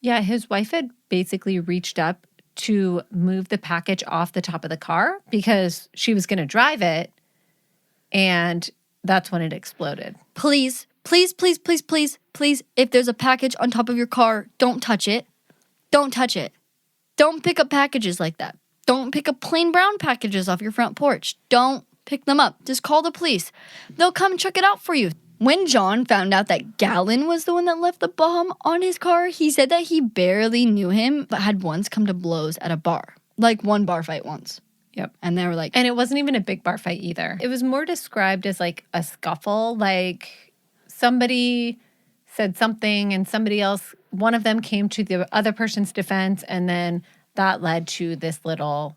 Yeah, his wife had basically reached up to move the package off the top of the car because she was going to drive it, and that's when it exploded. Please, please, please, please, please, please, if there's a package on top of your car, don't touch it. Don't touch it. Don't pick up packages like that. Don't pick up plain brown packages off your front porch. Don't pick them up. Just call the police. They'll come check it out for you. When John found out that Gallon was the one that left the bomb on his car, he said that he barely knew him, but had once come to blows at a bar. Like one bar fight once. Yep. And they were like, And it wasn't even a big bar fight either. It was more described as like a scuffle, like somebody said something and somebody else, one of them came to the other person's defense, and then that led to this little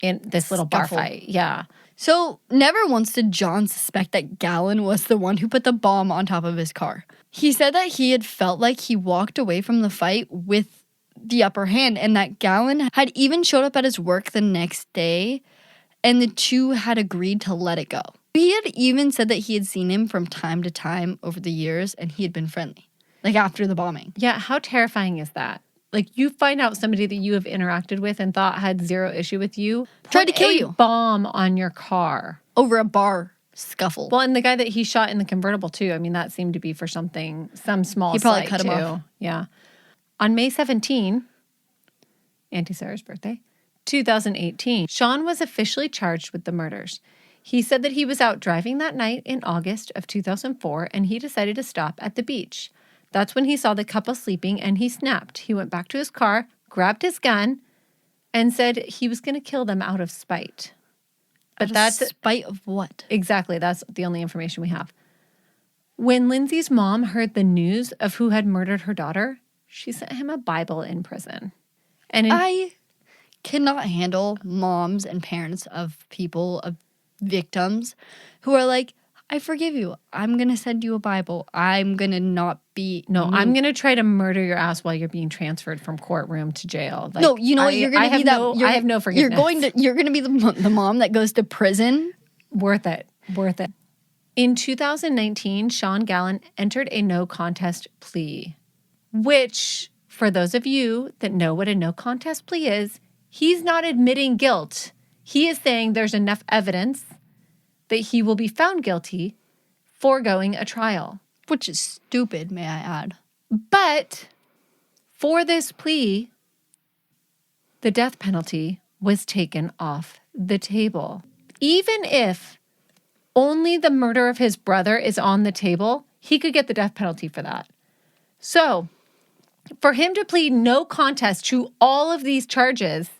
bar Scuffle. fight. Yeah. So, never once did John suspect that Gallon was the one who put the bomb on top of his car. He said that he had felt like he walked away from the fight with the upper hand, and that Gallon had even showed up at his work the next day, and the two had agreed to let it go. He had even said that he had seen him from time to time over the years, and he had been friendly, like after the bombing. Yeah, how terrifying is that? Like, you find out somebody that you have interacted with and thought had zero issue with you, Tried to put kill a you. bomb on your car. Over a bar scuffle. Well, and the guy that he shot in the convertible too. I mean, that seemed to be for some small. He probably slight cut him too. off. Yeah. On May 17, Auntie Sarah's birthday, 2018, Sean was officially charged with the murders. He said that he was out driving that night in August of 2004, and he decided to stop at the beach. That's when he saw the couple sleeping, and he snapped. He went back to his car, grabbed his gun, and said he was going to kill them out of spite. But that's spite of what? exactly, that's the only information we have. When Lindsay's mom heard the news of who had murdered her daughter, she sent him a Bible in prison. And I cannot handle moms and parents of people, of victims, who are like, I forgive you. I'm going to send you a Bible. I'm going to not be... no, I'm going to try to murder your ass while you're being transferred from courtroom to jail. Like, No, you know what? You're going to be that... I have no forgiveness. You're going to be the mom that goes to prison. Worth it. Worth it. In 2019, Sean Gallon entered a no contest plea, which, for those of you that know what a no contest plea is, he's not admitting guilt. He is saying there's enough evidence that he will be found guilty, foregoing a trial. Which is stupid, may I add. But for this plea, the death penalty was taken off the table. Even if only the murder of his brother is on the table, he could get the death penalty for that. So, for him to plead no contest to all of these charges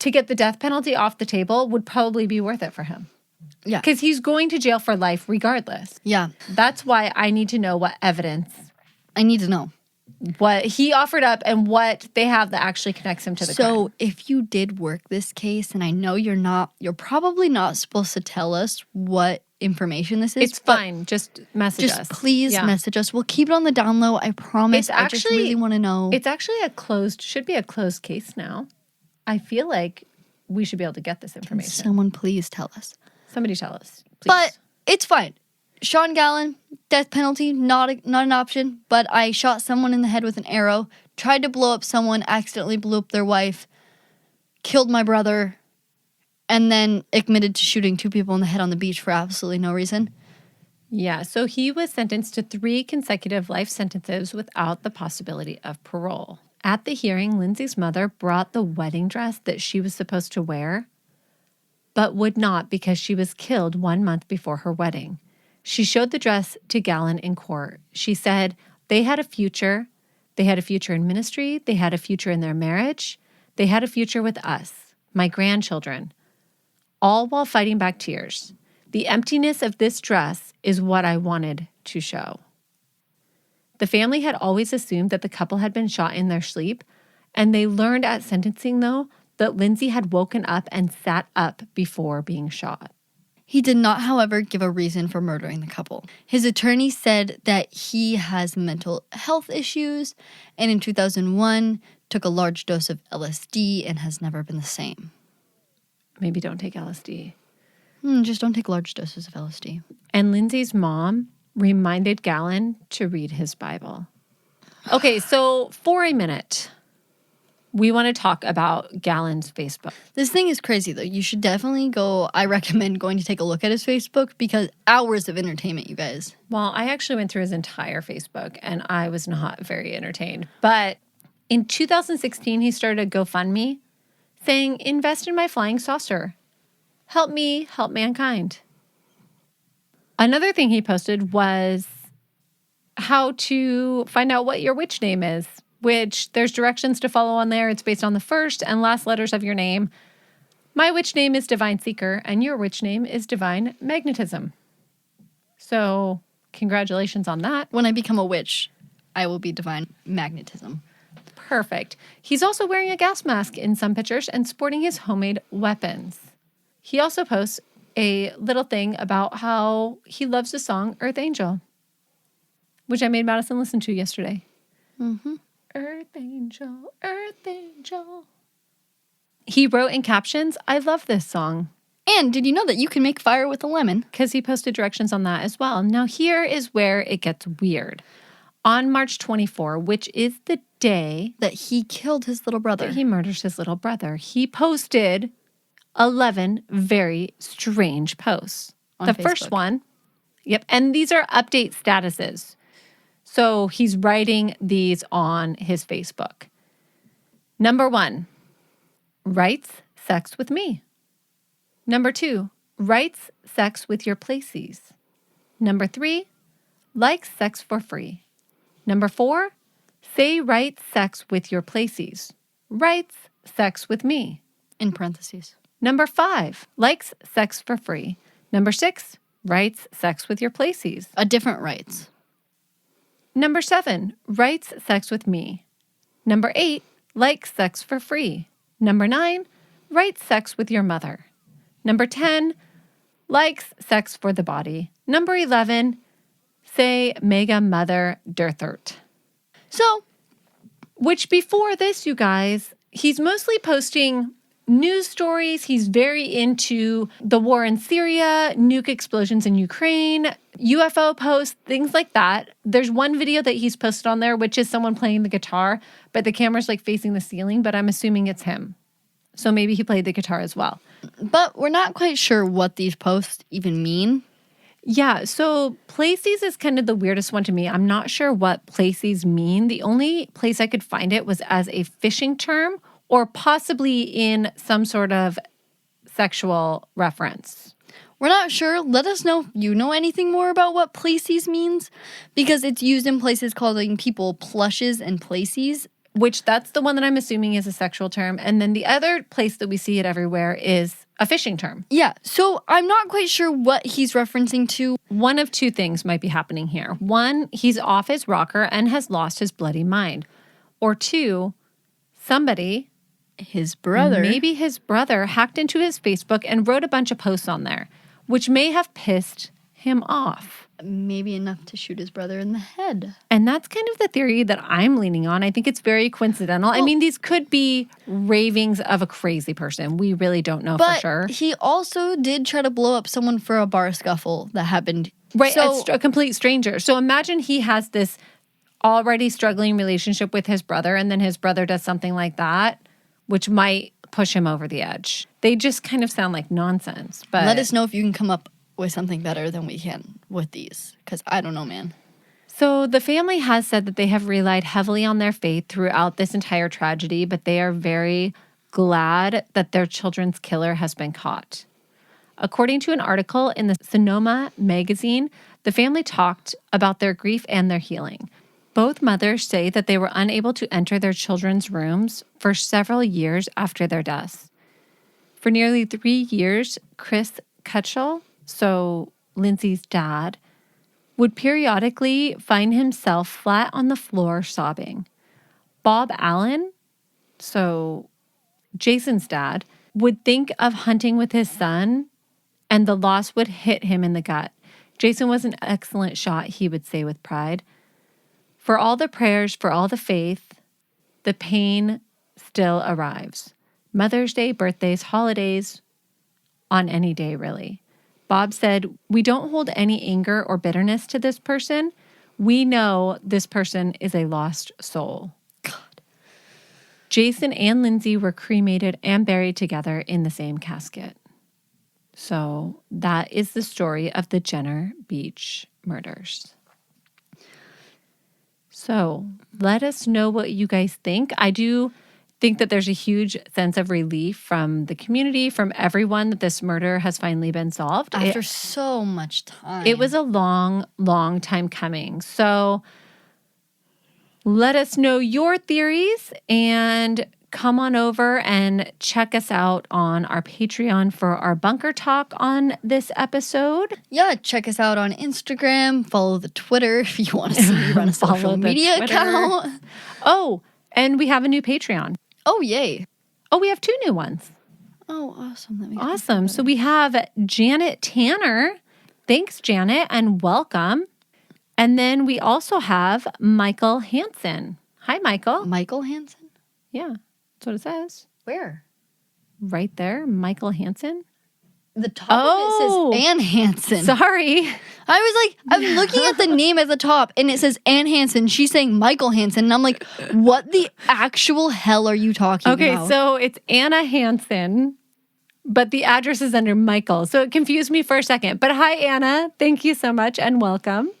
to get the death penalty off the table would probably be worth it for him. Yeah. Because he's going to jail for life regardless. Yeah. That's why I need to know what evidence, I need to know. what he offered up and what they have that actually connects him to the crime. So, if you did work this case, and I know you're probably not supposed to tell us what information this is. It's fine. Just message us. Just please Yeah. message us. We'll keep it on the down low. I promise. It's I just actually- really want to know. It's actually should be a closed case now. I feel like we should be able to get this information. Someone please tell us. Somebody tell us, please. But it's fine. Sean Gallon, death penalty, not an option. But I shot someone in the head with an arrow, tried to blow up someone, accidentally blew up their wife, killed my brother, and then admitted to shooting 2 people in the head on the beach for absolutely no reason. Yeah, so he was sentenced to 3 consecutive life sentences without the possibility of parole. At the hearing, Lindsay's mother brought the wedding dress that she was supposed to wear, but would not because she was killed 1 month before her wedding. She showed the dress to Gallon in court. She said they had a future. They had a future in ministry. They had a future in their marriage. They had a future with us, my grandchildren, all while fighting back tears. The emptiness of this dress is what I wanted to show. The family had always assumed that the couple had been shot in their sleep, and they learned at sentencing, though, that Lindsay had woken up and sat up before being shot. He did not, however, give a reason for murdering the couple. His attorney said that he has mental health issues and in 2001 took a large dose of LSD and has never been the same. Maybe don't take LSD. Just don't take large doses of LSD. And Lindsay's mom reminded Gallon to read his Bible. Okay, so for a minute, we want to talk about Gallon's Facebook. This thing is crazy, though. You should definitely go. I recommend going to take a look at his Facebook because hours of entertainment, you guys. Well, I actually went through his entire Facebook, and I was not very entertained. But in 2016, he started a GoFundMe saying, invest in my flying saucer. Help me help mankind. Another thing he posted was how to find out what your witch name is, which there's directions to follow on there. It's based on the first and last letters of your name. My witch name is Divine Seeker, and your witch name is Divine Magnetism. So congratulations on that. When I become a witch, I will be Divine Magnetism. Perfect. He's also wearing a gas mask in some pictures and sporting his homemade weapons. He also posts a little thing about how he loves the song Earth Angel, which I made Madison listen to yesterday. Mm-hmm. Earth Angel, Earth Angel. He wrote in captions, I love this song. And did you know that you can make fire with a lemon? Because he posted directions on that as well. Now here is where it gets weird. On March 24, which is the day That he killed his little brother. that he murders his little brother, he posted 11 very strange posts. On The Facebook. first one, and these are update statuses. So he's writing these on his Facebook. Number 1, writes sex with me. Number 2, writes sex with your places. Number 3, likes sex for free. Number 4, say writes sex with your places. Writes sex with me. In parentheses. Number 5, likes sex for free. Number 6, writes sex with your places. A different rights. Number 7, writes sex with me. Number 8, likes sex for free. Number 9, writes sex with your mother. Number 10, likes sex for the body. Number 11, say mega mother dirthert. So, Which before this, you guys, he's mostly posting news stories. He's very into the war in Syria, nuke explosions in Ukraine, UFO posts, things like that. There's one video that he's posted on there, which is someone playing the guitar, but the camera's like facing the ceiling, but I'm assuming it's him. So maybe he played the guitar as well. but we're not quite sure what these posts even mean. Yeah, so places is kind of the weirdest one to me. I'm not sure what places mean. The only place I could find it was as a fishing term or possibly in some sort of sexual reference. We're not sure. Let us know if you know anything more about what places means, because it's used in places calling people plushes and places. Which that's the one that I'm assuming is a sexual term. And then the other place that we see it everywhere is a fishing term. Yeah, so I'm not quite sure what he's referencing to. One of two things might be happening here. One, he's off his rocker and has lost his bloody mind. Or two, somebody, His brother. maybe his brother, hacked into his Facebook and wrote a bunch of posts on there, which may have pissed him off. Maybe enough to shoot his brother in the head. And that's kind of the theory that I'm leaning on. I think it's very coincidental. I mean, these could be ravings of a crazy person. We really don't know for sure. But he also did try to blow up someone for a bar scuffle that happened. Right, So, a complete stranger. So imagine he has this already struggling relationship with his brother, and then his brother does something like that, which might push him over the edge. They just kind of sound like nonsense. But let us know if you can come up with something better than we can with these, because I don't know, man. So the family has said that they have relied heavily on their faith throughout this entire tragedy, but they are very glad that their children's killer has been caught. According to an article in the Sonoma magazine, the family talked about their grief and their healing. Both mothers say that they were unable to enter their children's rooms for several years after their deaths. For nearly 3 years, Chris Cutshall, so Lindsay's dad, would periodically find himself flat on the floor sobbing. Bob Allen, so Jason's dad, would think of hunting with his son, and the loss would hit him in the gut. Jason was an excellent shot, he would say with pride. For all the prayers, for all the faith, the pain still arrives. Mother's Day, birthdays, holidays, on any day, really. Bob said, "We don't hold any anger or bitterness to this person. We know this person is a lost soul." God. Jason and Lindsay were cremated and buried together in the same casket. So that is the story of the Jenner Beach murders. So let us know what you guys think. I do think that there's a huge sense of relief from the community, from everyone, that this murder has finally been solved. After so much time. It was a long, long time coming. So let us know your theories and come on over and check us out on our Patreon for our bunker talk on this episode. Yeah, check us out on Instagram. Follow the Twitter if you want to see me run a social media account. Oh, and we have a new Patreon. Oh, yay. Oh, we have 2 new ones. Oh, awesome. That makes Awesome. So we have Janet Tanner. Thanks, Janet, and welcome. And then we also have Michael Hansen. Hi, Michael. Michael Hansen? Yeah, that's what it says. Where? Right there, Michael Hansen. The top of it says Ann Hansen. Sorry. I was like, I'm looking at the name at the top and it says Ann Hansen. She's saying Michael Hansen. And I'm like, what the actual hell are you talking about? Okay, so it's Anna Hansen, but the address is under Michael. So it confused me for a second. But hi, Anna. Thank you so much and welcome.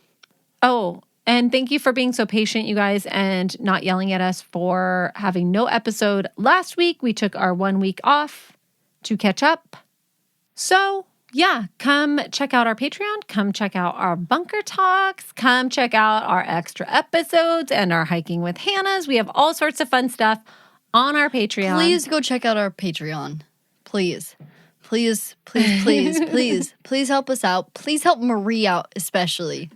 Oh, and thank you for being so patient, you guys, and not yelling at us for having no episode last week. We took our 1 week off to catch up. So, yeah, come check out our Patreon. Come check out our bunker talks. Come check out our extra episodes and our hiking with Hannahs. We have all sorts of fun stuff on our Patreon. Please go check out our Patreon. Please. Please, please, please, please, please help us out. Please help Marie out, especially.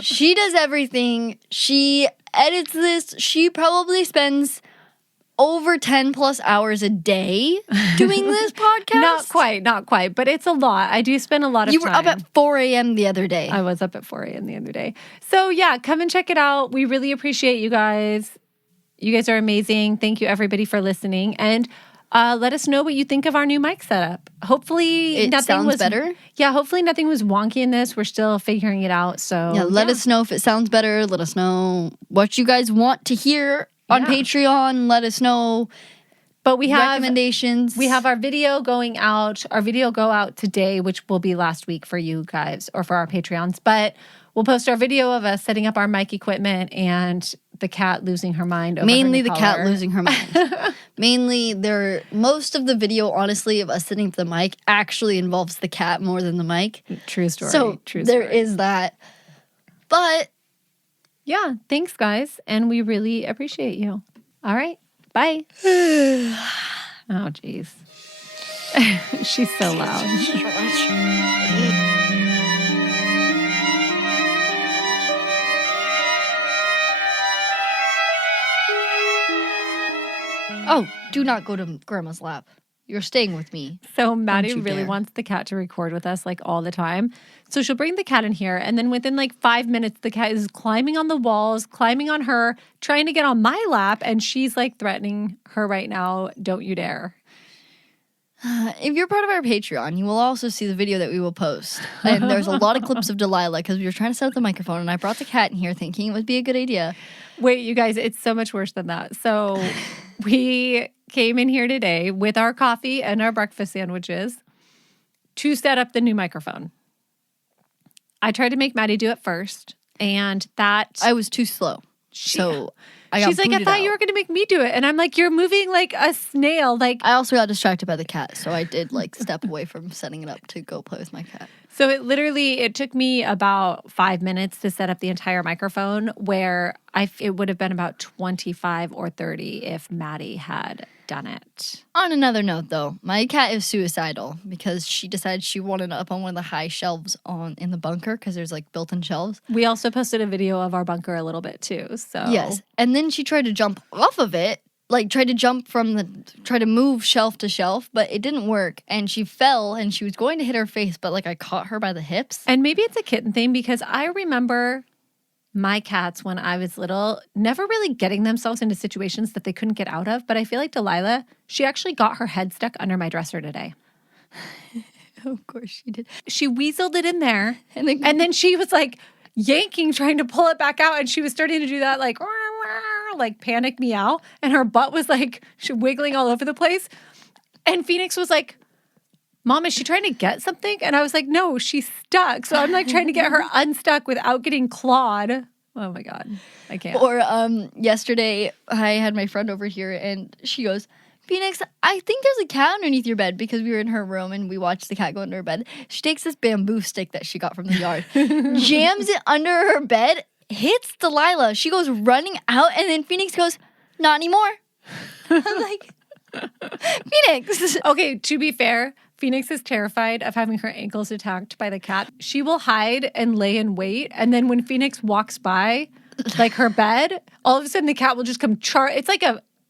She does everything. She edits this. She probably spends over 10 plus hours a day doing this podcast. Not quite, but it's a lot. I do spend a lot of time. You were up at 4 a.m. the other day. I was up at 4 a.m. the other day. So yeah, come and check it out. We really appreciate you guys. You guys are amazing. Thank you everybody for listening. And let us know what you think of our new mic setup. Hopefully nothing sounds was better. Yeah, hopefully nothing was wonky in this. We're still figuring it out. So yeah, let us know if it sounds better. Let us know what you guys want to hear on Patreon. Let us know. But we have recommendations. We have our video going out. Our video go out today, which will be last week for you guys or for our Patreons. But we'll post our video of us setting up our mic equipment and the cat losing her mind over Mainly her new the collar. cat losing her mind. Mainly, most of the video, honestly, of us sitting at the mic actually involves the cat more than the mic. True story. So True there story. is that. But yeah, thanks, guys. And we really appreciate you. All right. Bye. Oh, jeez. She's so loud. Oh, do not go to Grandma's lap. You're staying with me. So Maddie you really dare. wants the cat to record with us like all the time. So she'll bring the cat in here, and then within like 5 minutes, the cat is climbing on the walls, climbing on her, trying to get on my lap, and she's like threatening her right now. Don't you dare. If you're part of our Patreon, you will also see the video that we will post. And there's a lot of clips of Delilah because we were trying to set up the microphone and I brought the cat in here thinking it would be a good idea. Wait, you guys, it's so much worse than that. So we came in here today with our coffee and our breakfast sandwiches to set up the new microphone. I tried to make Maddie do it first, and that I was too slow. So I got She's like, I booted thought out. you were going to make me do it. And I'm like, you're moving like a snail. Like, I also got distracted by the cat, so I did like step away from setting it up to go play with my cat. so it took me about 5 minutes to set up the entire microphone, where it would have been about 25 or 30 if Maddie had done it. On another note, though, my cat is suicidal because she decided she wanted up on one of the high shelves in the bunker because there's like built-in shelves. We also posted a video of our bunker a little bit too. So Yes, and then she tried to jump off of it, like tried to move shelf to shelf, but it didn't work, and she fell, and she was going to hit her face, but like I caught her by the hips. And maybe it's a kitten thing, because I remember my cats when I was little never really getting themselves into situations that they couldn't get out of. But I feel like Delilah, she actually got her head stuck under my dresser today. Of course she did. She weaseled it in there, And then- and then she was like yanking, trying to pull it back out, and she was starting to do that like panic meow, and her butt was like wiggling all over the place. And Phoenix was like, Mom, is she trying to get something? And I was like, no, she's stuck. So I'm like trying to get her unstuck without getting clawed. Oh my God, I can't. Or yesterday, I had my friend over here, and she goes, Phoenix, I think there's a cat underneath your bed, because we were in her room and we watched the cat go under her bed. She takes this bamboo stick that she got from the yard, jams it under her bed, hits Delilah. She goes running out, and then Phoenix goes, not anymore. I'm like, Phoenix. Okay, to be fair, Phoenix is terrified of having her ankles attacked by the cat. She will hide and lay in wait. And then when Phoenix walks by, like her bed, all of a sudden the cat will just come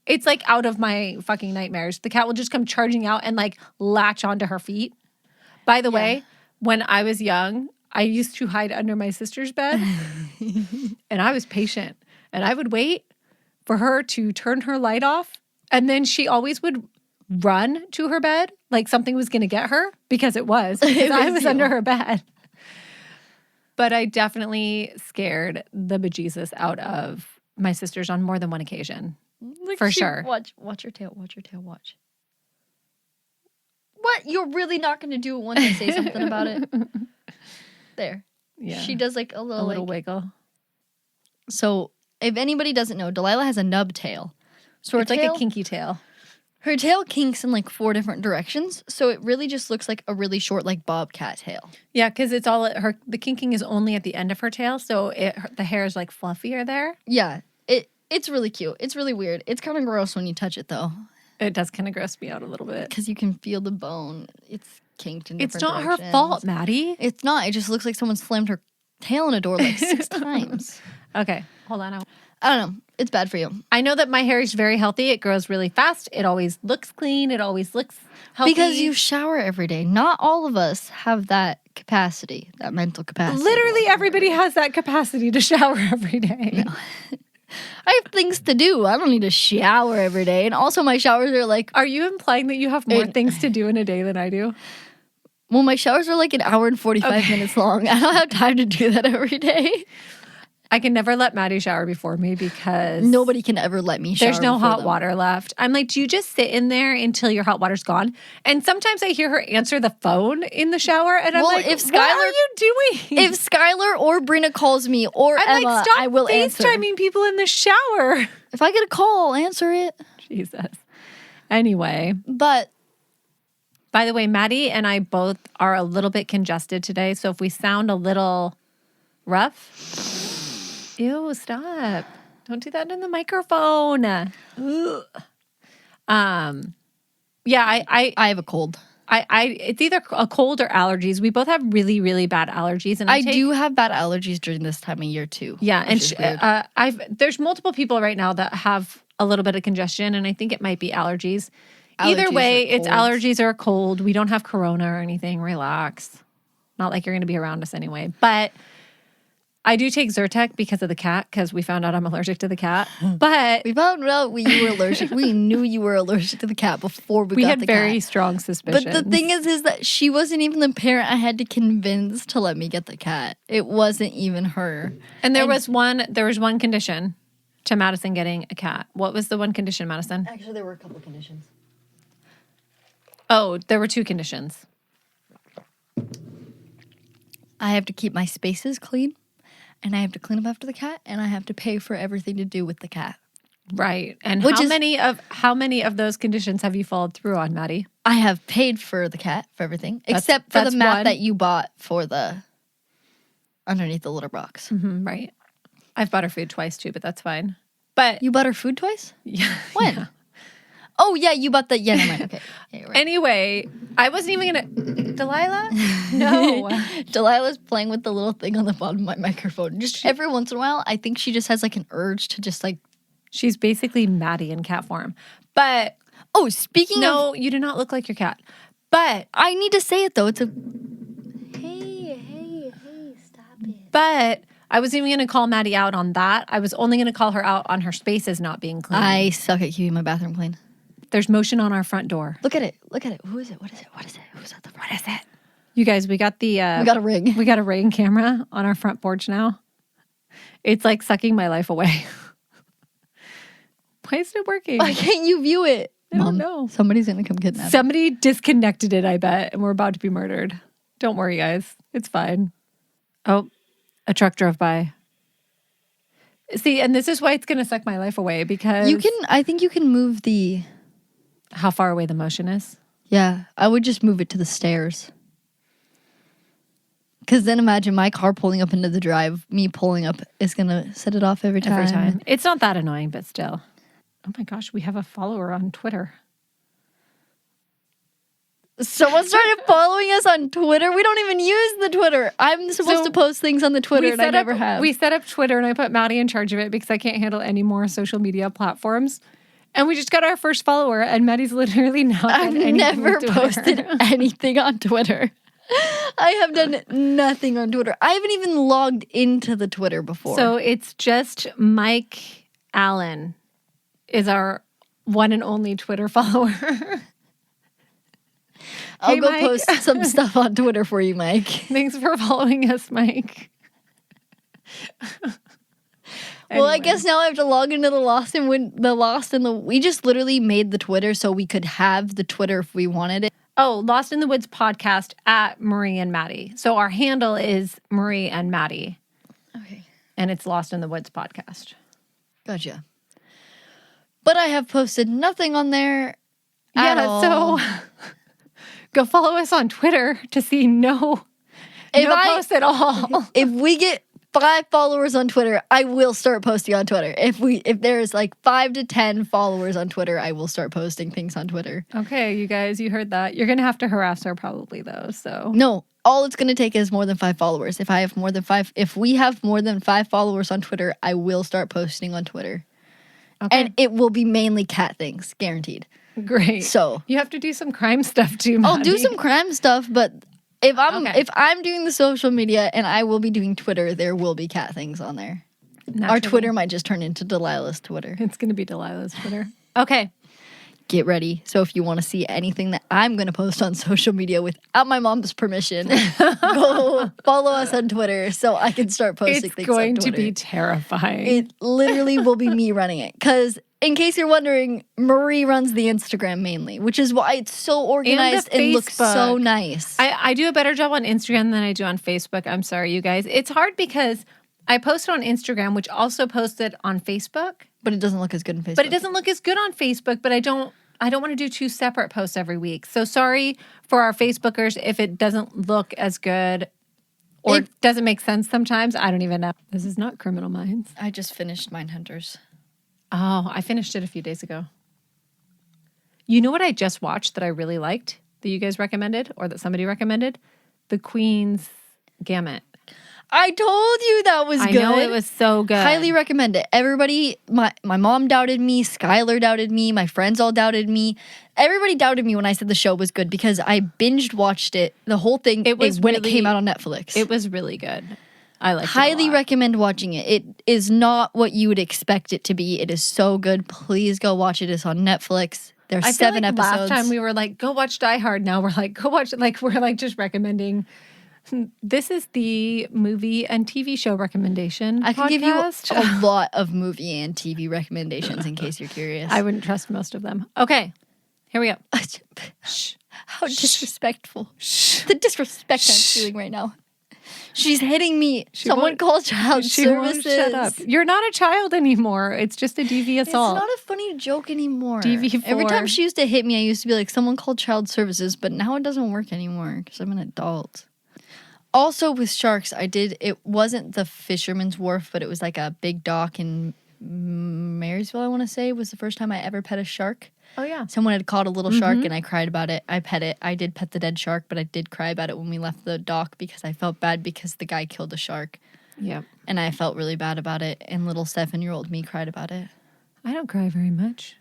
it's like out of my fucking nightmares. The cat will just come charging out and like latch onto her feet. By the way, when I was young, I used to hide under my sister's bed, and I was patient, and I would wait for her to turn her light off. And then she always would run to her bed like something was going to get her, because it was. Because I was under her bed. But I definitely scared the bejesus out of my sisters on more than one occasion. For sure. Watch your tail. Watch your tail. Watch. What? You're really not going to do it once I say something about it? There. Yeah. She does like a little wiggle. So if anybody doesn't know, Delilah has a nub tail. So her It's like tail, a kinky tail. her tail kinks in like 4 different directions. So it really just looks like a really short like bobcat tail. Yeah, because it's all the kinking is only at the end of her tail, so the hair is like fluffier there. Yeah. It's really cute. It's really weird. It's kind of gross when you touch it though, It does kind of gross me out a little bit. because you can feel the bone. It's kinked in It's different not directions. her fault, Maddie. It's not. It just looks like someone slammed her tail in a door like 6 times. Okay, hold on. I don't know. It's bad for you. I know that my hair is very healthy. It grows really fast. It always looks clean. It always looks healthy. Because you shower every day. Not all of us have that capacity, that mental capacity. literally everybody has that capacity to shower every day. I have things to do. I don't need to shower every day. And also my showers are like, Are you implying that you have more things to do in a day than I do? well, my showers are like an hour and 45 minutes long. I don't have time to do that every day. I can never let Maddie shower before me because Nobody can ever let me shower. there's no before hot them. water left. I'm like, do you just sit in there until your hot water's gone? And sometimes I hear her answer the phone in the shower, and I'm Well, like, if what are Skylar- you doing? If Skylar or Brina calls me or I'm Emma, like, stop I will answer. FaceTiming people in the shower. If I get a call, I'll answer it. Jesus. Anyway, But by the way, Maddie and I both are a little bit congested today. So if we sound a little rough, ew, stop. Don't do that in the microphone. Ugh. Yeah, I I have a cold. it's either a cold or allergies. We both have really, really bad allergies, and I do have bad allergies during this time of year too. Yeah, and which is weird. there's multiple people right now that have a little bit of congestion, and I think it might be allergies. Either Allergies way, or it's colds. allergies or a cold. We don't have corona or anything. Relax. Not like you're going to be around us anyway. But I do take Zyrtec because of the cat, because we found out I'm allergic to the cat. But We found out you were allergic. We knew you were allergic to the cat before we got had the very cat. strong suspicions. But the thing is that she wasn't even the parent I had to convince to let me get the cat. It wasn't even her. and there was one condition to Madison getting a cat. What was the one condition, Madison? Actually, there were a couple conditions. Oh, there were 2 conditions. I have to keep my spaces clean, and I have to clean up after the cat, and I have to pay for everything to do with the cat. Right. And Which how many of those conditions have you followed through on, Maddie? I have paid for the cat, for everything, That's- except for the that's mat one. that you bought for the underneath the litter box. Right. I've bought her food twice too, but that's fine. But You bought her food twice? yeah. When? yeah. Oh, yeah, you bought the... Yeah, never mind. Okay. Yeah, you're right. Anyway, I wasn't even going to... Delilah? No. Delilah's playing with the little thing on the bottom of my microphone. Just every once in a while, I think she just has like an urge to just like... She's basically Maddie in cat form. But... Oh, speaking of... No, you do not look like your cat. But... I need to say it though. It's a... Hey, stop it. But... I wasn't even going to call Maddie out on that. I was only going to call her out on her spaces not being clean. I suck at keeping my bathroom clean. There's motion on our front door. Look at it. Who is it? What is it? Who's at the front? What is it? You guys, we got the... We got a ring. We got a Ring camera on our front porch now. It's like sucking my life away. Why isn't it working? Why can't you view it? I don't know. Somebody's going to come kidnap me. Somebody disconnected it, I bet, and we're about to be murdered. Don't worry, guys. It's fine. Oh, a truck drove by. See, and this is why it's going to suck my life away, because... I think you can move the... How far away the motion is? Yeah, I would just move it to the stairs. Because then imagine my car pulling up into the drive, me pulling up is going to set it off every time. Every time. It's not that annoying, but still. Oh my gosh, we have a follower on Twitter. Someone started following us on Twitter. We don't even use the Twitter. I'm supposed to post things on the Twitter, and I never have. We set up Twitter, and I put Maddie in charge of it because I can't handle any more social media platforms. And we just got our first follower, and Maddie's literally not done I've anything never with Twitter. posted anything on Twitter. I have done nothing on Twitter. I haven't even logged into the Twitter before. So it's just Mike Allen is our one and only Twitter follower. I'll Hey, go Mike. post some stuff on Twitter for you, Mike. Thanks for following us, Mike. Well, I Anyway. guess now I have to log into the Lost and the. We just literally made the Twitter so we could have the Twitter if we wanted it. Oh, Lost in the Woods podcast at Marie and Maddie. So our handle is Marie and Maddie, Okay, and it's Lost in the Woods podcast. gotcha. But I have posted nothing on there. At all. So go follow us on Twitter to see no posts at all. If we get 5 followers on Twitter, I will start posting on Twitter. If there's like 5 to 10 followers on Twitter, I will start posting things on Twitter. Okay, you guys, you heard that. You're gonna have to harass her probably though. So No, all it's gonna take is more than 5 followers. If we have more than 5 followers on Twitter, I will start posting on Twitter. okay, And it will be mainly cat things, guaranteed. great. So you have to do some crime stuff too. I'll do Maddie. some crime stuff, but if Okay. I'm doing the social media and I will be doing Twitter, there will be cat things on there. Our Naturally. Twitter might just turn into Delilah's Twitter. It's gonna be Delilah's Twitter. Okay. Get ready. So if you want to see anything that I'm going to post on social media without my mom's permission, go follow us on Twitter so I can start posting It's things going on to Twitter. be terrifying. It literally will be me running it. Because in case you're wondering, Marie runs the Instagram mainly, which is why it's so organized and looks so Facebook. nice. I do a better job on Instagram than I do on Facebook. I'm sorry, you guys. It's hard because I post on Instagram, which also posted on Facebook, but it doesn't look as good on Facebook. but it doesn't look as good on Facebook. But I don't want to do 2 separate posts every week. So sorry for our Facebookers if it doesn't look as good or it doesn't make sense sometimes. I don't even know. This is not Criminal Minds. I just finished Mindhunters. Oh, I finished it a few days ago. You know what I just watched that I really liked that you guys recommended or that somebody recommended? The Queen's Gambit. I told you that was I good. know it was so good. Highly recommend it. Everybody, my mom doubted me, Skylar doubted me, my friends all doubted me. Everybody doubted me when I said the show was good because I binged watched it, the whole thing, It was when it really- came out on Netflix. It was really good. I liked it a Highly lot. recommend watching it. It is not what you would expect it to be. It is so good. Please go watch it. It's on Netflix. There's I feel 7 like episodes. last time we were like, go watch Die Hard. Now we're like, go watch it. Like, we're like just recommending. This is the movie and TV show recommend I can give you podcast. a lot of movie and TV recommendations in case you're curious. I wouldn't trust most of them. Okay, here we go. How disrespectful. The disrespect I'm feeling right now. She's hitting me. She Someone won't- call child She services. won't shut up. You're not a child anymore. It's just a DV assault. It's not a funny joke anymore. DV4. Every time she used to hit me, I used to be like, someone called child services, but now it doesn't work anymore because I'm an adult. Also with sharks, it wasn't the Fisherman's Wharf, but it was like a big dock in Marysville, I want to say, was the first time I ever pet a shark. Oh, yeah. Someone had caught a little shark and I cried about it. I pet it. I did pet the dead shark, but I did cry about it when we left the dock because I felt bad because the guy killed the shark. Yep. And I felt really bad about it. And little 7-year-old me cried about it. I don't cry very much.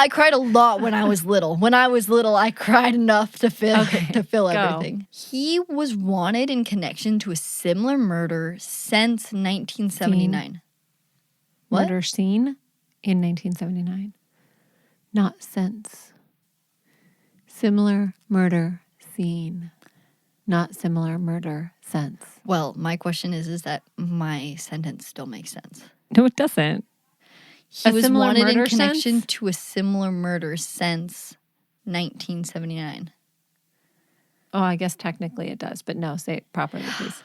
I cried a lot when I was little. When I was little, I cried enough to fill go. everything. He was wanted in connection to a similar murder since 1979. What? Murder scene in 1979. Not since. Similar murder scene. Not similar murder since. Well, my question is that my sentence still makes sense. No, it doesn't. He A was similar wanted in murder connection since? to a similar murder since 1979. Oh, I guess technically it does, but no, say it properly, please.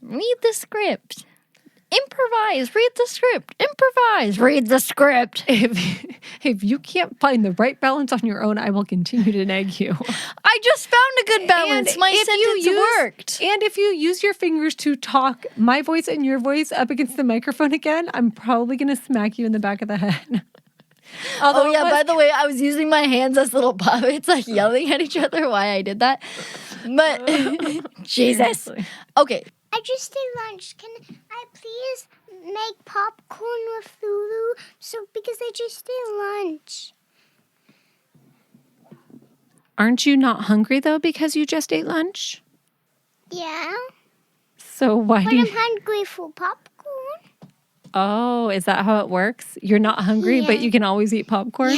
Read the script. Improvise. Read the script. Improvise. Read the script. If you can't find the right balance on your own, I will continue to nag you. I just found a good balance. And My if you sentence use- worked. And if you use your fingers to talk my voice and your voice up against the microphone again, I'm probably going to smack you in the back of the head. Oh, yeah, by the way, I was using my hands as little puppets, like yelling at each other why I did that. But, Jesus. Okay. I just ate lunch. Can I please make popcorn with Lulu? Because I just ate lunch. Aren't you not hungry, though, because you just ate lunch? Yeah, So why but do I'm you... hungry for popcorn. Oh, is that how it works? You're not hungry, but Yeah. you can always eat popcorn?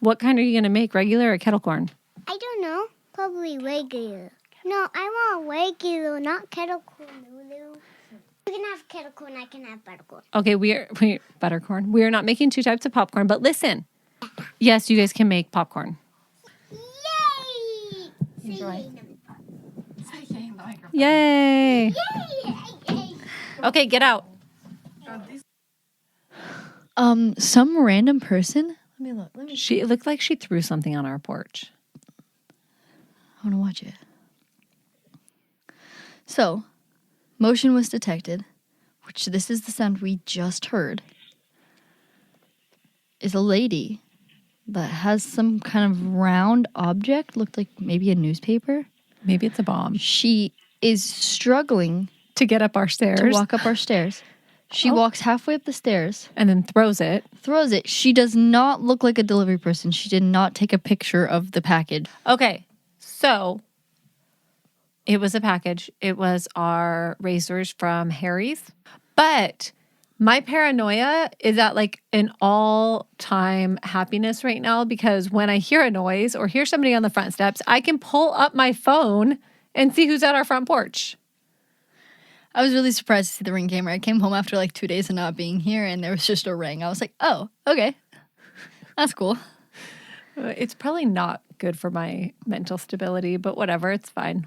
What kind are you going to make, regular or kettle corn? I don't know. Probably regular. No, I want regular, not kettle corn, Lulu. You can have kettle corn, I can have buttercorn. Okay, we buttercorn. We are not making two types of popcorn, but listen. Yes, you guys can make popcorn. Yay! Enjoy. Yay! Yay! Yay! Okay, get out. Some random person. Let me look. It looked like she threw something on our porch. I want to watch it. So, motion was detected, which this is the sound we just heard, is a lady that has some kind of round object, looked like maybe a newspaper. Maybe it's a bomb. She is struggling To get up our stairs. to walk up our stairs. She walks halfway up the stairs, And then throws it. throws it. She does not look like a delivery person. She did not take a picture of the package. Okay, so it was a package. It was our razors from Harry's. But my paranoia is at like an all-time happiness right now because when I hear a noise or hear somebody on the front steps, I can pull up my phone and see who's at our front porch. I was really surprised to see the Ring camera. I came home after like 2 days of not being here, and there was just a ring. I was like, oh, okay. That's cool. It's probably not good for my mental stability, but whatever, it's fine.